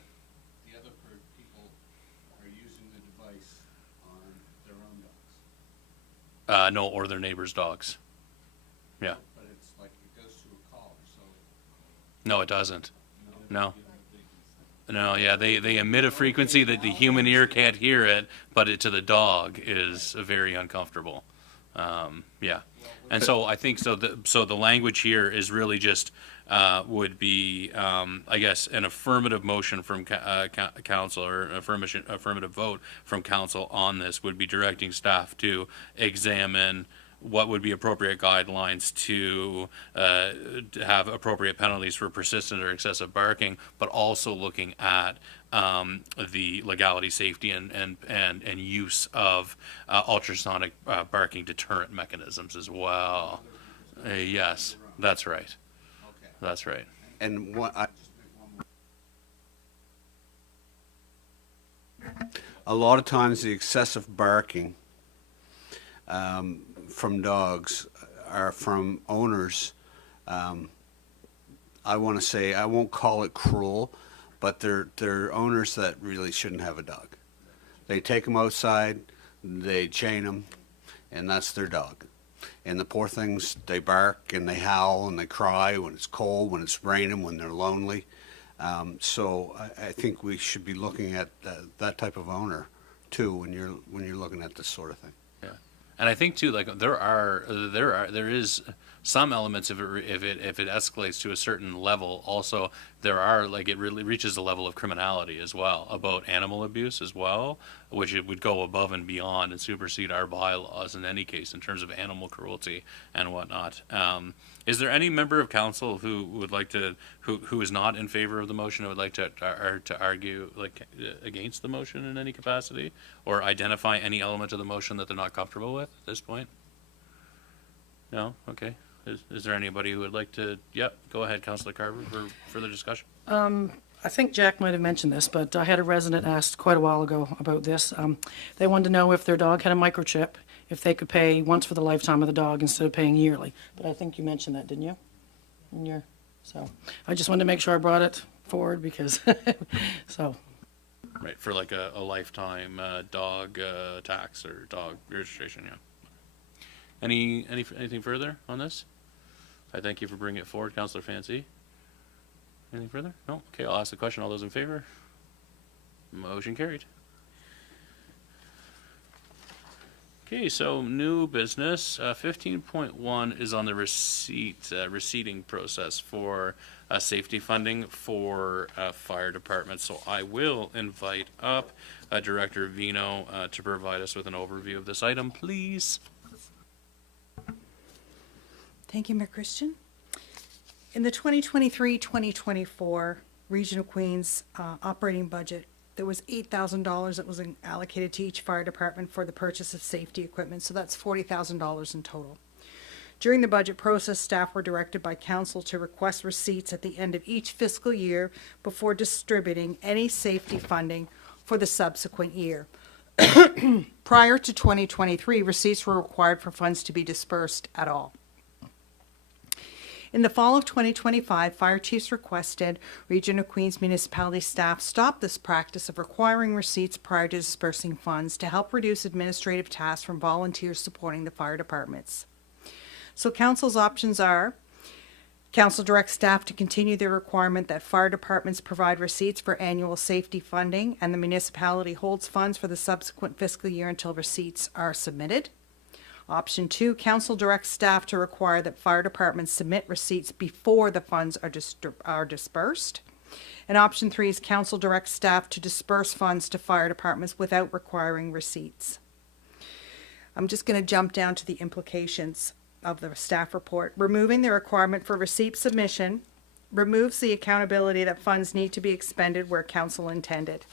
the other people are using the device on their own dogs. No, or their neighbors' dogs. Yeah. But it's like it goes to a caller, so. No, it doesn't. No. No, yeah, they emit a frequency that the human ear can't hear it, but it to the dog is very uncomfortable. Yeah, and so I think so. The language here is really just would be, I guess, an affirmative motion from council or an affirmative vote from council on this would be directing staff to examine what would be appropriate guidelines to have appropriate penalties for persistent or excessive barking, but also looking at the legality, safety, and use of ultrasonic barking deterrent mechanisms as well. Yes, that's right. Okay. That's right. And a lot of times the excessive barking from dogs are from owners. I want to say, I won't call it cruel, but they're owners that really shouldn't have a dog. They take them outside, they chain them, and that's their dog. And the poor things, they bark and they howl and they cry when it's cold, when it's raining, when they're lonely. So I think we should be looking at that type of owner too when you're looking at this sort of thing. Yeah, and I think too, like there is some elements if it escalates to a certain level. Also, there are like it really reaches a level of criminality as well about animal abuse as well, which it would go above and beyond and supersede our bylaws in any case in terms of animal cruelty and whatnot. Is there any member of council who would like to who is not in favor of the motion, who would like to argue like against the motion in any capacity, or identify any element of the motion that they're not comfortable with at this point? No? Okay. Is there anybody who would like to? Yep. Go ahead, Councillor Carver, for further discussion. I think Jack might have mentioned this, but I had a resident ask quite a while ago about this. They wanted to know if their dog had a microchip, if they could pay once for the lifetime of the dog instead of paying yearly. But I think you mentioned that, didn't you? So I just wanted to make sure I brought it forward because, so. Right, for like a lifetime dog tax or dog registration, yeah. Anything further on this? I thank you for bringing it forward, Councillor Fancy. Anything further? No? Okay, I'll ask the question. All those in favor? Motion carried. Okay, so new business. 15.1 is on the receipting process for safety funding for fire departments. So I will invite up Director Vino to provide us with an overview of this item, please. Thank you, Mayor Christian. In the 2023-2024 Region of Queens operating budget, there was $8,000 that was allocated to each fire department for the purchase of safety equipment, so that's $40,000 in total. During the budget process, staff were directed by council to request receipts at the end of each fiscal year before distributing any safety funding for the subsequent year. Prior to 2023, receipts were required for funds to be dispersed at all. In the fall of 2025, fire chiefs requested Region of Queens municipality staff stop this practice of requiring receipts prior to dispersing funds to help reduce administrative tasks from volunteers supporting the fire departments. So council's options are: council directs staff to continue the requirement that fire departments provide receipts for annual safety funding, and the municipality holds funds for the subsequent fiscal year until receipts are submitted. Option 2, council directs staff to require that fire departments submit receipts before the funds are dispersed. And option 3 is council directs staff to disperse funds to fire departments without requiring receipts. I'm just going to jump down to the implications of the staff report. Removing the requirement for receipt submission removes the accountability that funds need to be expended where council intended.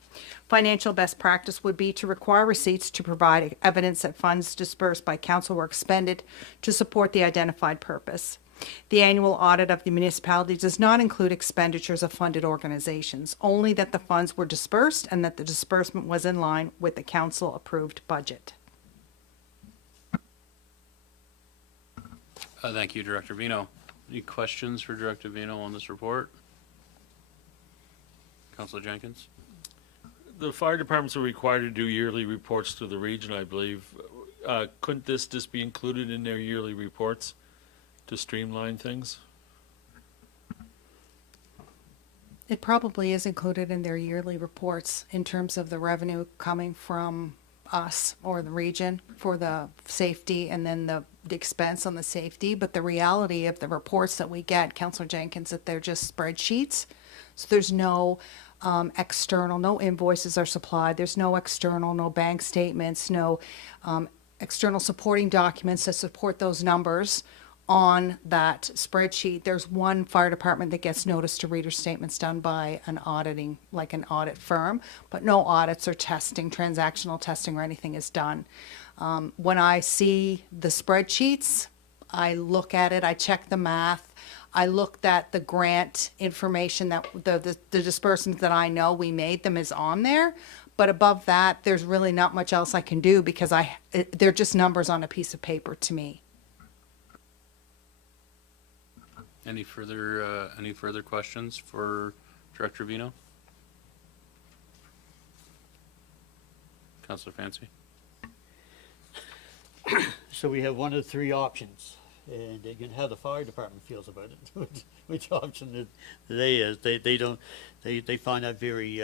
Financial best practice would be to require receipts to provide evidence that funds dispersed by council were expended to support the identified purpose. The annual audit of the municipality does not include expenditures of funded organizations, only that the funds were dispersed and that the disbursement was in line with the council approved budget. Thank you, Director Vino. Any questions for Director Vino on this report? Councilor Jenkins? The fire departments are required to do yearly reports to the region, I believe. Couldn't this just be included in their yearly reports to streamline things? It probably is included in their yearly reports in terms of the revenue coming from us or the region for the safety and then the expense on the safety. But the reality of the reports that we get, Councillor Jenkins, that they're just spreadsheets. So there's no external, no invoices are supplied. There's no external, no bank statements, no external supporting documents that support those numbers on that spreadsheet. There's one fire department that gets notice to reader statements done by an auditing, like an audit firm, but no audits or testing, transactional testing or anything is done. When I see the spreadsheets, I look at it, I check the math, I looked at the grant information that the disbursements that I know we made them is on there. But above that, there's really not much else I can do because they're just numbers on a piece of paper to me. Any further questions for Director Vino? Councillor Fancy? So we have one of three options. and again, how the fire department feels about it, which option they is. They don't, they find that very,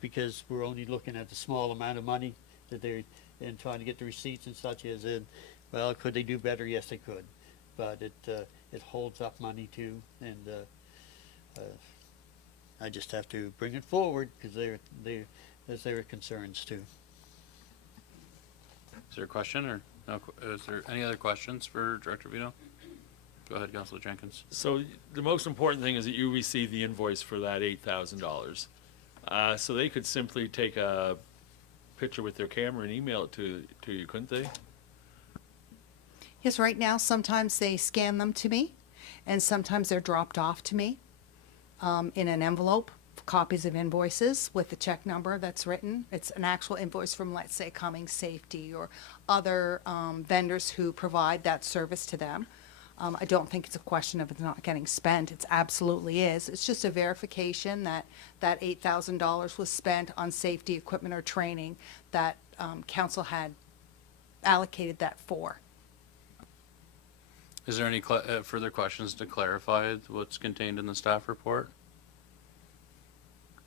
because we're only looking at the small amount of money that they're, and trying to get the receipts and such as in, well, could they do better? Yes, they could, but it holds up money too, and I just have to bring it forward because there's their concerns too. Is there a question or no? Is there any other questions for Director Vito? Go ahead, Councilor Jenkins. So the most important thing is that you receive the invoice for that $8,000. So they could simply take a picture with their camera and email it to you, couldn't they? Yes, right now, sometimes they scan them to me, and sometimes they're dropped off to me in an envelope, copies of invoices with the check number that's written. It's an actual invoice from, let's say, Cummings Safety or other vendors who provide that service to them. I don't think it's a question of it's not getting spent. It absolutely is. It's just a verification that that $8,000 was spent on safety equipment or training that council had allocated that for. Is there any further questions to clarify what's contained in the staff report?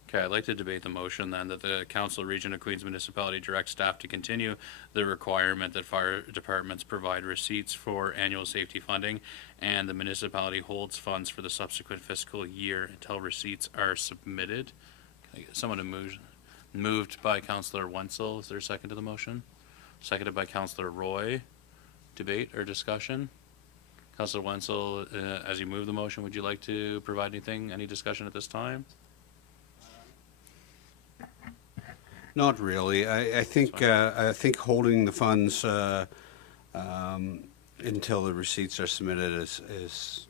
Okay, I'd like to debate the motion then that the Council Region of Queens Municipality direct staff to continue the requirement that fire departments provide receipts for annual safety funding, and the municipality holds funds for the subsequent fiscal year until receipts are submitted. Can I get someone to move? Moved by Councillor Wenzel. Is there a second to the motion? Seconded by Councillor Roy. Debate or discussion? Councillor Wenzel, as you move the motion, would you like to provide any discussion at this time? Not really. I think holding the funds until the receipts are submitted is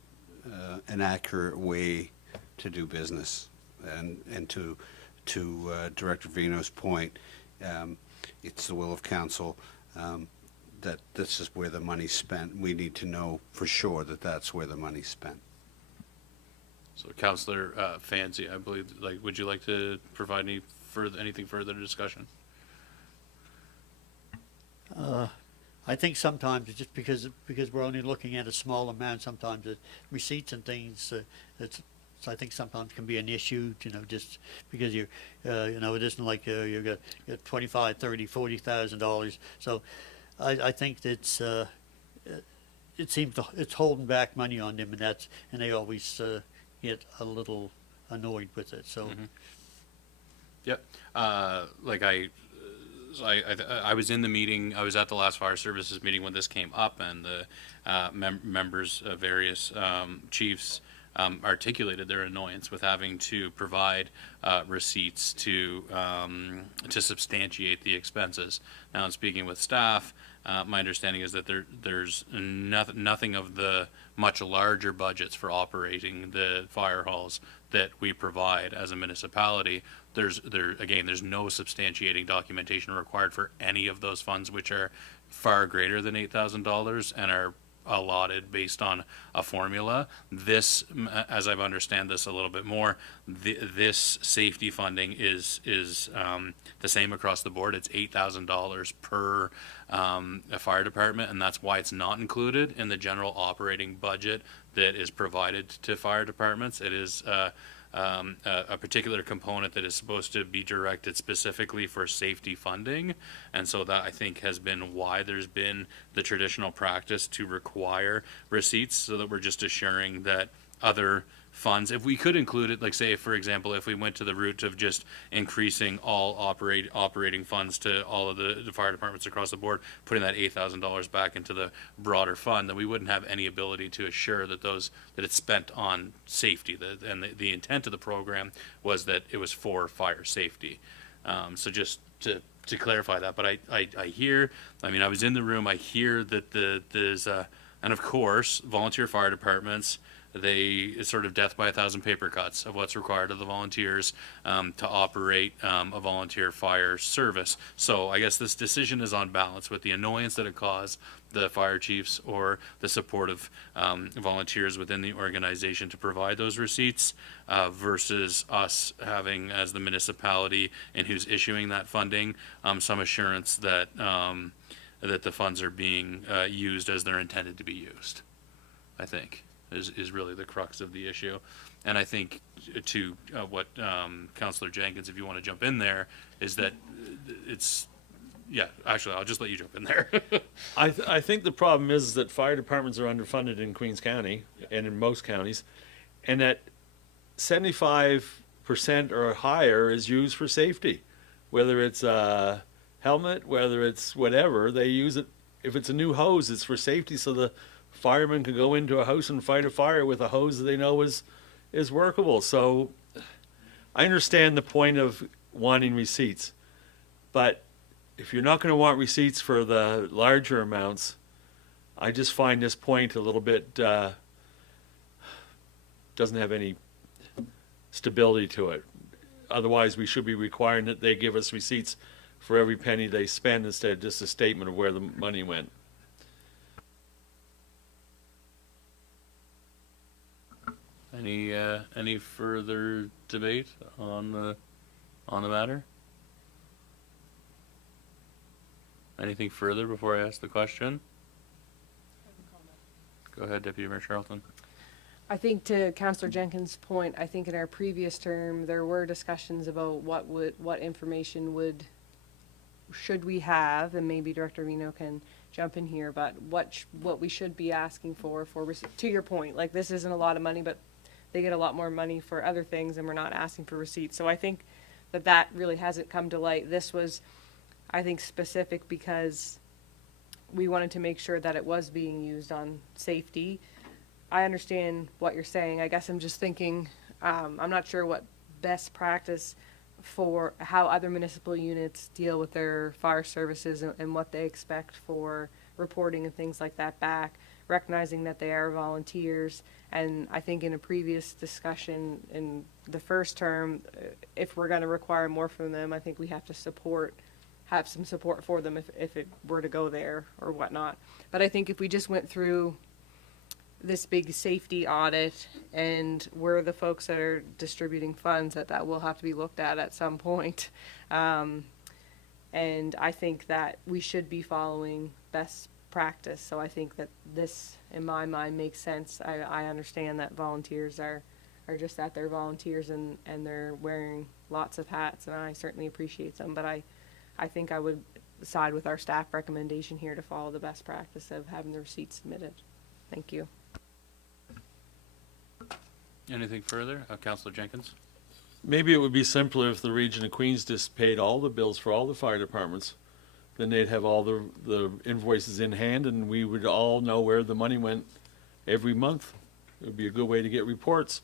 an accurate way to do business. And to Director Vino's point, it's the will of council that this is where the money's spent. We need to know for sure that that's where the money's spent. So, Councillor Fancy, I believe, would you like to provide anything further discussion? I think sometimes it's just because we're only looking at a small amount. Sometimes the receipts and things, I think sometimes can be an issue. Just because it isn't like you got $25,000, $30,000, $40,000. So, I think it's it seems it's holding back money on them, and they always get a little annoyed with it. So. Mm-hmm. Yep. I was in the meeting. I was at the last fire services meeting when this came up, and the members of various chiefs articulated their annoyance with having to provide receipts to substantiate the expenses. Now, in speaking with staff, my understanding is that there's nothing of the much larger budgets for operating the fire halls that we provide as a municipality. There's no substantiating documentation required for any of those funds, which are far greater than $8,000 and are allotted based on a formula. This, as I've understand this a little bit more, this safety funding is the same across the board. It's $8,000 per a fire department, and that's why it's not included in the general operating budget that is provided to fire departments. It is a particular component that is supposed to be directed specifically for safety funding, and so that, I think, has been why there's been the traditional practice to require receipts, so that we're just assuring that other funds, if we could include it, like, say, for example, if we went to the route of just increasing all operating funds to all of the fire departments across the board, putting that $8,000 back into the broader fund, then we wouldn't have any ability to assure that it's spent on safety. And the intent of the program was that it was for fire safety. So just to clarify that, but I hear, I was in the room, I hear that there's and of course, volunteer fire departments, it's sort of death by 1,000 paper cuts of what's required of the volunteers to operate a volunteer fire service. So I guess this decision is on balance with the annoyance that it caused the fire chiefs or the support of volunteers within the organization to provide those receipts versus us having, as the municipality and who's issuing that funding, some assurance that that the funds are being used as they're intended to be used. I think, is really the crux of the issue. And I think to what Councillor Jenkins, if you want to jump in there, is that it's, yeah, actually, I'll just let you jump in there. I think the problem is that fire departments are underfunded in Queens County and in most counties, and that 75% or higher is used for safety. Whether it's a helmet, whether it's whatever, they use it. If it's a new hose, it's for safety, so the fireman can go into a house and fight a fire with a hose that they know is workable. So I understand the point of wanting receipts, but if you're not going to want receipts for the larger amounts, I just find this point a little bit doesn't have any stability to it. Otherwise, we should be requiring that they give us receipts for every penny they spend instead of just a statement of where the money went. Any further debate on the matter? Anything further before I ask the question? Go ahead, Deputy Mayor Charlton. I think to Councillor Jenkins' point, I think in our previous term there were discussions about what information should we have, and maybe Director Reno can jump in here, but what we should be asking for to your point, like this isn't a lot of money, but they get a lot more money for other things, and we're not asking for receipts. So I think that really hasn't come to light. This was, I think, specific because we wanted to make sure that it was being used on safety. I understand what you're saying. I guess I'm just thinking, I'm not sure what best practice for how other municipal units deal with their fire services and what they expect for reporting and things like that back, recognizing that they are volunteers. And I think in a previous discussion in the first term, if we're going to require more from them, I think we have to have some support for them if it were to go there or whatnot. But I think if we just went through this big safety audit and we're the folks that are distributing funds, that will have to be looked at some point. And I think that we should be following best practice. So I think that this, in my mind, makes sense. I understand that volunteers are just that, they're volunteers and they're wearing lots of hats, and I certainly appreciate them. But I think I would side with our staff recommendation here to follow the best practice of having the receipts submitted. Thank you. Anything further? Councillor Jenkins? Maybe it would be simpler if the region of Queens just paid all the bills for all the fire departments. Then they'd have all the invoices in hand, and we would all know where the money went every month. It would be a good way to get reports.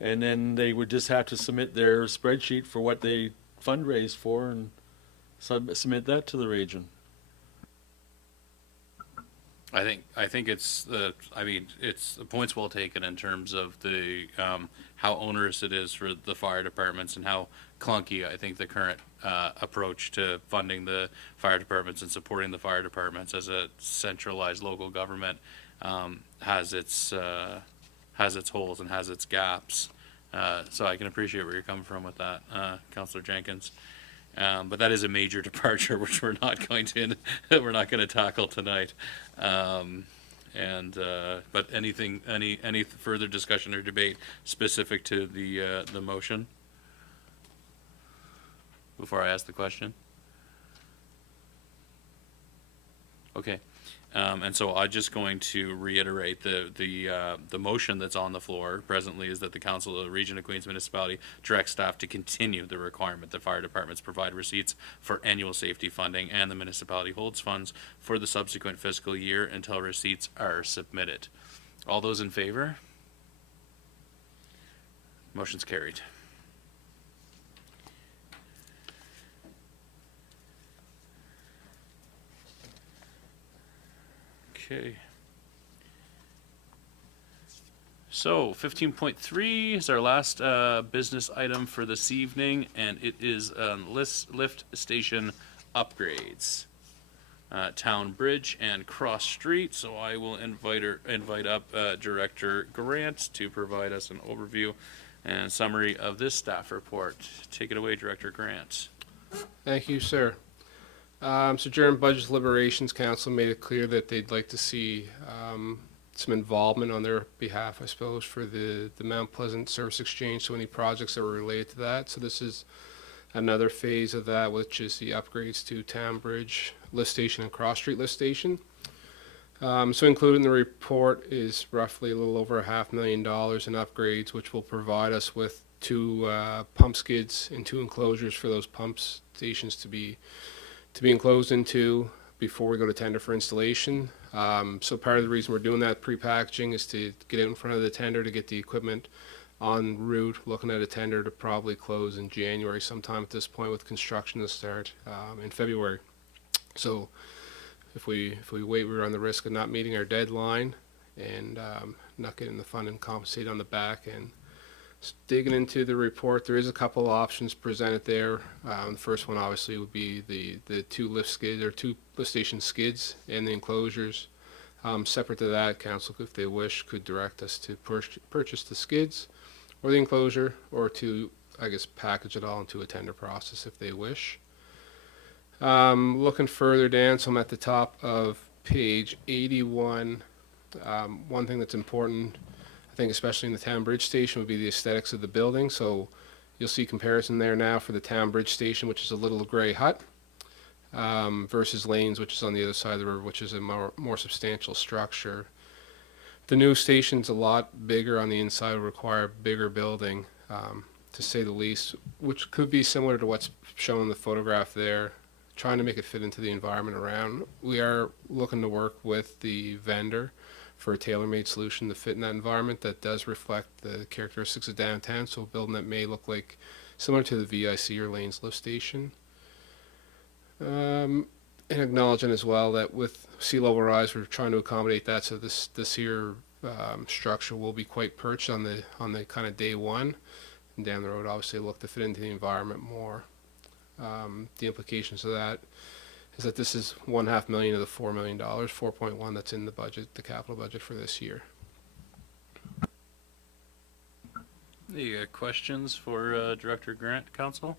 And then they would just have to submit their spreadsheet for what they fundraised for and submit that to the region. I think it's the point's well taken in terms of the how onerous it is for the fire departments and how clunky I think the current approach to funding the fire departments and supporting the fire departments as a centralized local government has its holes and has its gaps. So I can appreciate where you're coming from with that, Councillor Jenkins. But that is a major departure, which we're not going to tackle tonight. But any further discussion or debate specific to the motion before I ask the question? Okay. And so I'm just going to reiterate the motion that's on the floor presently is that the Council of the Region of Queens Municipality directs staff to continue the requirement that fire departments provide receipts for annual safety funding, and the municipality holds funds for the subsequent fiscal year until receipts are submitted. All those in favor? Motion's carried. Okay. So 15.3 is our last business item for this evening, and it is lift station upgrades, Town Bridge and Cross Street. So I will invite up Director Grant to provide us an overview and summary of this staff report. Take it away, Director Grant. Thank you, sir. So during Budget Deliberations, Council made it clear that they'd like to see some involvement on their behalf, I suppose, for the Mount Pleasant Service Exchange, so any projects that were related to that. So this is another phase of that, which is the upgrades to Town Bridge lift station and Cross Street lift station. So included in the report is roughly a little over $500,000 in upgrades, which will provide us with 2 pump skids and 2 enclosures for those pump stations to be enclosed into before we go to tender for installation. So part of the reason we're doing that pre-packaging is to get out in front of the tender to get the equipment en route, looking at a tender to probably close in January sometime at this point, with construction to start in February. So if we wait, we run the risk of not meeting our deadline and not getting the fund and compensate on the back end. Digging into the report, there is a couple of options presented there. The first one obviously would be the 2 lift skids, or 2 lift station skids and the enclosures. Separate to that, council, if they wish, could direct us to purchase the skids or the enclosure, or to, I guess, package it all into a tender process if they wish. Looking further down, so I'm at the top of page 81. One thing that's important, I think, especially in the Town Bridge Station, would be the aesthetics of the building. So you'll see comparison there now for the Town Bridge Station, which is a little gray hut, versus Lanes, which is on the other side of the river, which is a more substantial structure. The new station's a lot bigger on the inside, will require a bigger building, to say the least, which could be similar to what's shown in the photograph there, trying to make it fit into the environment around. We are looking to work with the vendor for a tailor-made solution to fit in that environment that does reflect the characteristics of downtown, so a building that may look like similar to the VIC or Lanes lift station. And acknowledging as well that with sea level rise, we're trying to accommodate that, so this here structure will be quite perched on the kind of day one, and down the road obviously look to fit into the environment more. The implications of that is that this is $500,000 of the $4 million, 4.1 that's in the budget, the capital budget for this year. Any questions for Director Grant, Council?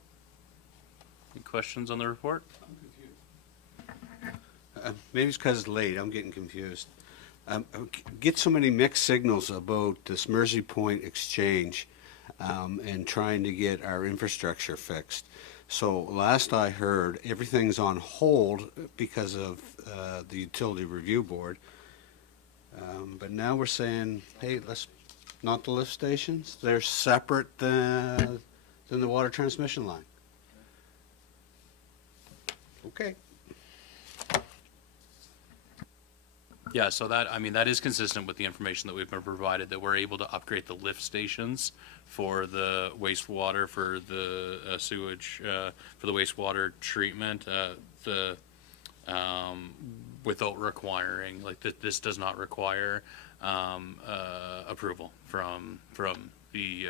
Any questions on the report? Maybe it's because it's late. I'm getting confused. Get so many mixed signals about this Mersey Point exchange and trying to get our infrastructure fixed. So last I heard, everything's on hold because of the Utility Review Board. But now we're saying, hey, let's not the lift stations. They're separate than the water transmission line. Okay. Yeah, so that, I mean, that is consistent with the information that we've been provided, that we're able to upgrade the lift stations for the wastewater, for the sewage, for the wastewater treatment, without requiring, like, this does not require approval from the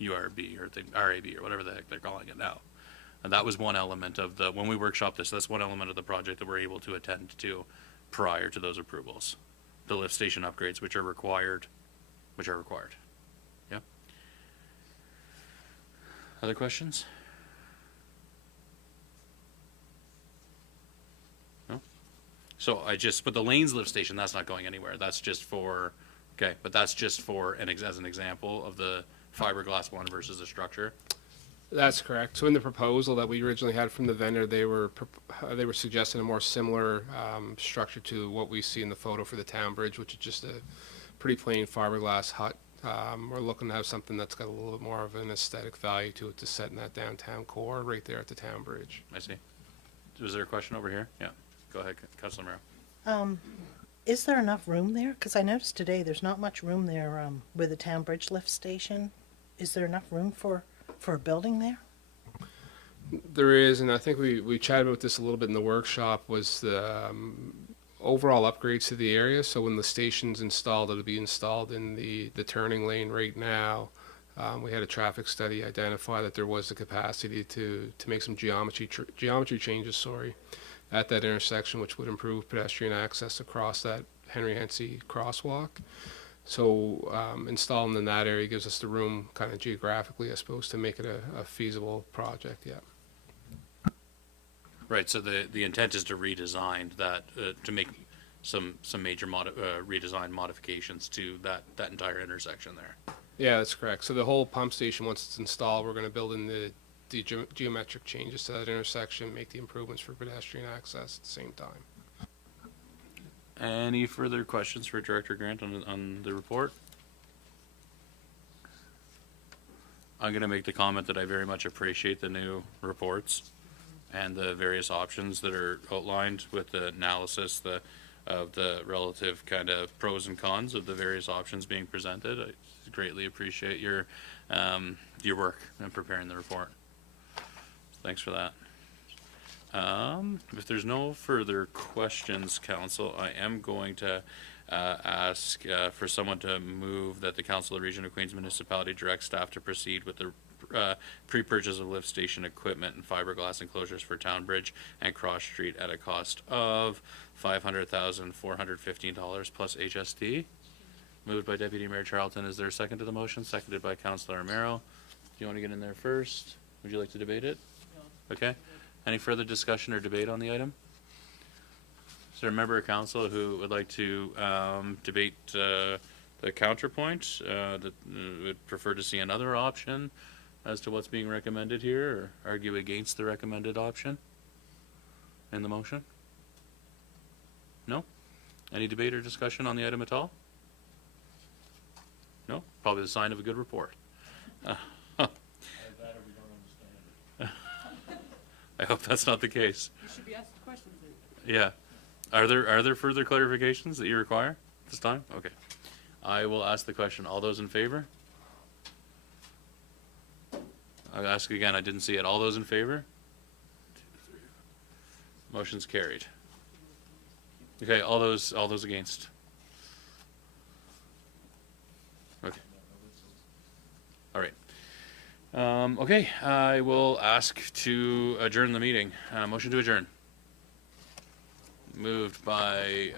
URB or the RAB or whatever the heck they're calling it now. And that was one element of the, when we workshopped this, that's one element of the project that we're able to attend to prior to those approvals. The lift station upgrades, which are required. Yeah. Other questions? No? So but the Lanes lift station, that's not going anywhere. That's just for, okay, but that's just for, as an example of the fiberglass one versus the structure. That's correct. So in the proposal that we originally had from the vendor, they were suggesting a more similar structure to what we see in the photo for the Town Bridge, which is just a pretty plain fiberglass hut. We're looking to have something that's got a little bit more of an aesthetic value to it, to set in that downtown core right there at the Town Bridge. I see. Was there a question over here? Yeah. Go ahead, Councilor Merrill. Is there enough room there? Because I noticed today there's not much room there with the Town Bridge lift station. Is there enough room for a building there? There is, and I think we chatted about this a little bit in the workshop, was the overall upgrades to the area. So when the station's installed, it'll be installed in the turning lane right now. We had a traffic study identify that there was the capacity to make some geometry changes, at that intersection, which would improve pedestrian access across that Henry Hensey crosswalk. So installing in that area gives us the room kind of geographically, I suppose, to make it a feasible project, yeah. Right, so the intent is to redesign that, to make some major redesign modifications to that entire intersection there. Yeah, that's correct. So the whole pump station, once it's installed, we're going to build in the geometric changes to that intersection, make the improvements for pedestrian access at the same time. Any further questions for Director Grant on the report? I'm going to make the comment that I very much appreciate the new reports and the various options that are outlined with the analysis of the relative kind of pros and cons of the various options being presented. I greatly appreciate your work in preparing the report. Thanks for that. If there's no further questions, Council, I am going to ask for someone to move that the Council of the Region of Queens Municipality direct staff to proceed with the pre-purchase of lift station equipment and fiberglass enclosures for Town Bridge and Cross Street at a cost of $500,415 plus HST. Moved by Deputy Mayor Charlton. Is there a second to the motion? Seconded by Councillor Romero. Do you want to get in there first? Would you like to debate it? No. Okay. Any further discussion or debate on the item? Is there a member of council who would like to debate the counterpoint, that would prefer to see another option as to what's being recommended here, or argue against the recommended option in the motion? No? Any debate or discussion on the item at all? No? Probably the sign of a good report. I hope that's not the case. You should be asked questions. Yeah. Are there further clarifications that you require this time? Okay. I will ask the question. All those in favor? I'll ask again. I didn't see it. All those in favor? Motion's carried. Okay. All those against? Okay. All right. Okay. I will ask to adjourn the meeting. Motion to adjourn. Moved by